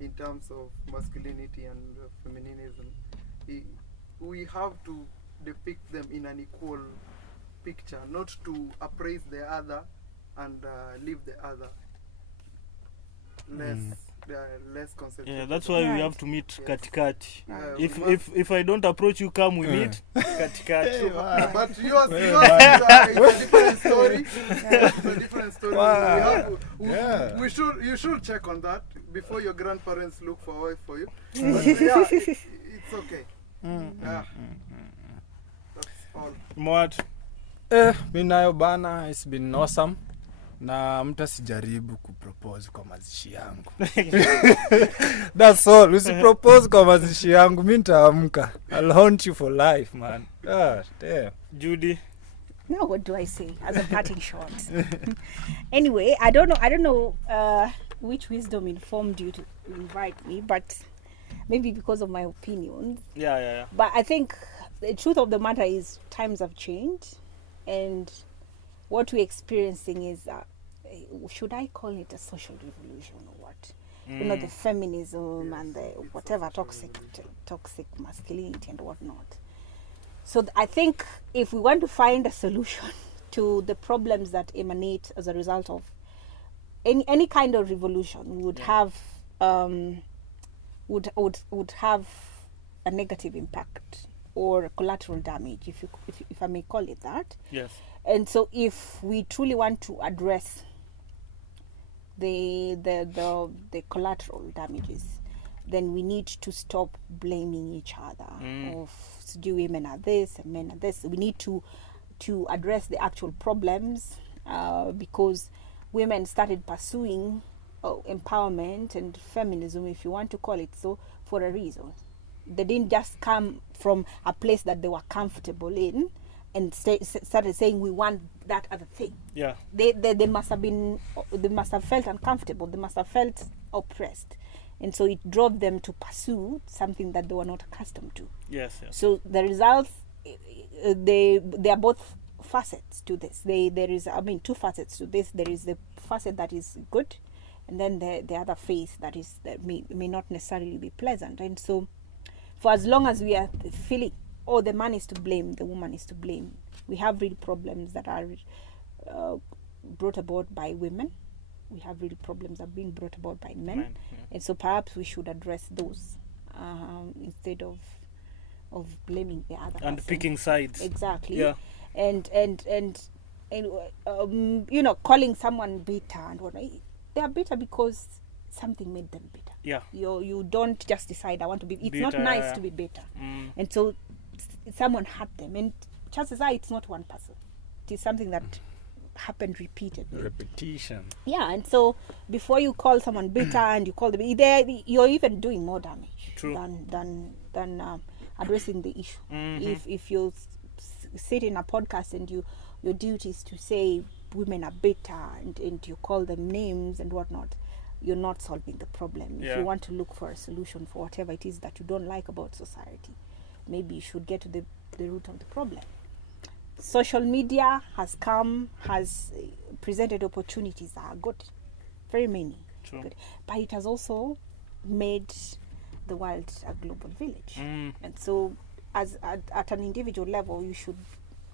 in terms of masculinity and feminism, we have to depict them in an equal picture, not to appraise the other and leave the other less. They are less concentrated. Yeah, that's why we Right. have to meet Yes. katikati. We must- If I don't approach you, come we Yeah. meet katikati. Hey, wow. But yours Well, is a different story. It's a different story. Wow. We Yeah. you should check on that before your grandparents look for a wife for you. But yeah, it's okay. Yeah. That's all. Mwat. Mi nayo bana, it's been awesome. Na mtu asijaribu kupropose kwa mazishi yangu. That's all. Usipropose kwa mazishi yangu, mi nitaamka. I'll haunt you for life, man. God damn. Judy. Now what do I say as a parting shot? Anyway, I don't know which wisdom informed you to invite me, but maybe because of my opinions. Yeah. But I think the truth of the matter is times have changed, and what we're experiencing is, should I call it a social revolution or what? You know, the feminism and the whatever toxic masculinity and whatnot. So I think if we want to find a solution to the problems that emanate as a result of any kind of revolution, we would have would have a negative impact or collateral damage, if I may call it that. Yes. And so if we truly want to address the collateral damages, then we need to stop blaming each other of do women are this and men are this. We need to address the actual problems, because women started pursuing empowerment and feminism, if you want to call it so, for a reason. They didn't just come from a place that they were comfortable in and started saying we want that other thing. Yeah. They must have felt uncomfortable. They must have felt oppressed, and so it drove them to pursue something that they were not accustomed to. Yes. So the results, they are both facets to this. There is two facets to this. There is the facet that is good, and then the other face that may not necessarily be pleasant. And so, for as long as we are feeling, oh, the man is to blame, the woman is to blame, we have real problems that are brought about by women. We have real problems that are being brought about by men. Yeah. And so perhaps we should address those instead of blaming the other And person. picking sides. Exactly. Yeah. And calling someone bitter and whatnot. They are bitter because something made them bitter. Yeah. You don't just decide I want to be. It's not Bitter, nice yeah. to be bitter. And so someone hurt them, and chances are it's not one person. It is something that happened repeatedly. Repetition. Yeah, and so before you call someone bitter and you call them, you're even doing more damage True. than addressing the issue. If you sit in a podcast and your duty is to say women are bitter and you call them names and whatnot, you're not solving the problem. Yeah. If you want to look for a solution for whatever it is that you don't like about society, maybe you should get to the root of the problem. Social media has presented opportunities that are good, very many. True. Good. But it has also made the world a global village. And so at an individual level, you should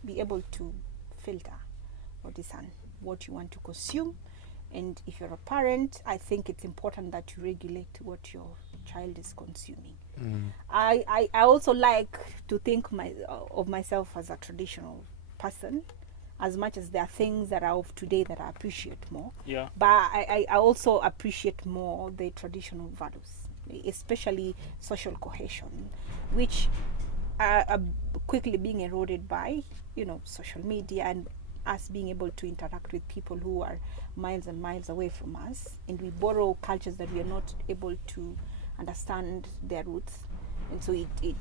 be able to filter or discern what you want to consume. And if you're a parent, I think it's important that you regulate what your child is consuming. I also like to think of myself as a traditional person, as much as there are things that are of today that I appreciate more. Yeah. But I also appreciate more the traditional values, especially social cohesion, which are quickly being eroded by social media and us being able to interact with people who are miles and miles away from us, and we borrow cultures that we are not able to understand their roots, and so it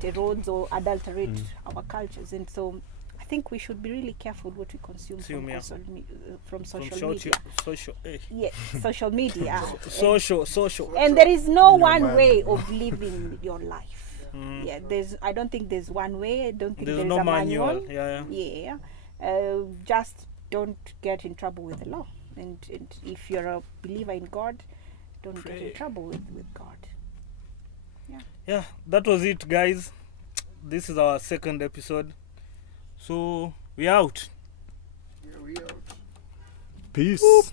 erodes or adulterates our cultures. And so I think we should be really careful what we consume from social media. Yeah, social media. Social. And there is no Yeah, one man. way of living your life. Yeah, I don't think there's one way. I don't think There's there's no a manual. manual. Yeah. Just don't get in trouble with the law. And if you're a believer in God, don't get in trouble with God. Yeah, that was it, guys. this is our second episode. So we out. Yeah, we out. Peace. Whoop.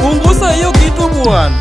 Punguza hiyo kitu bwana.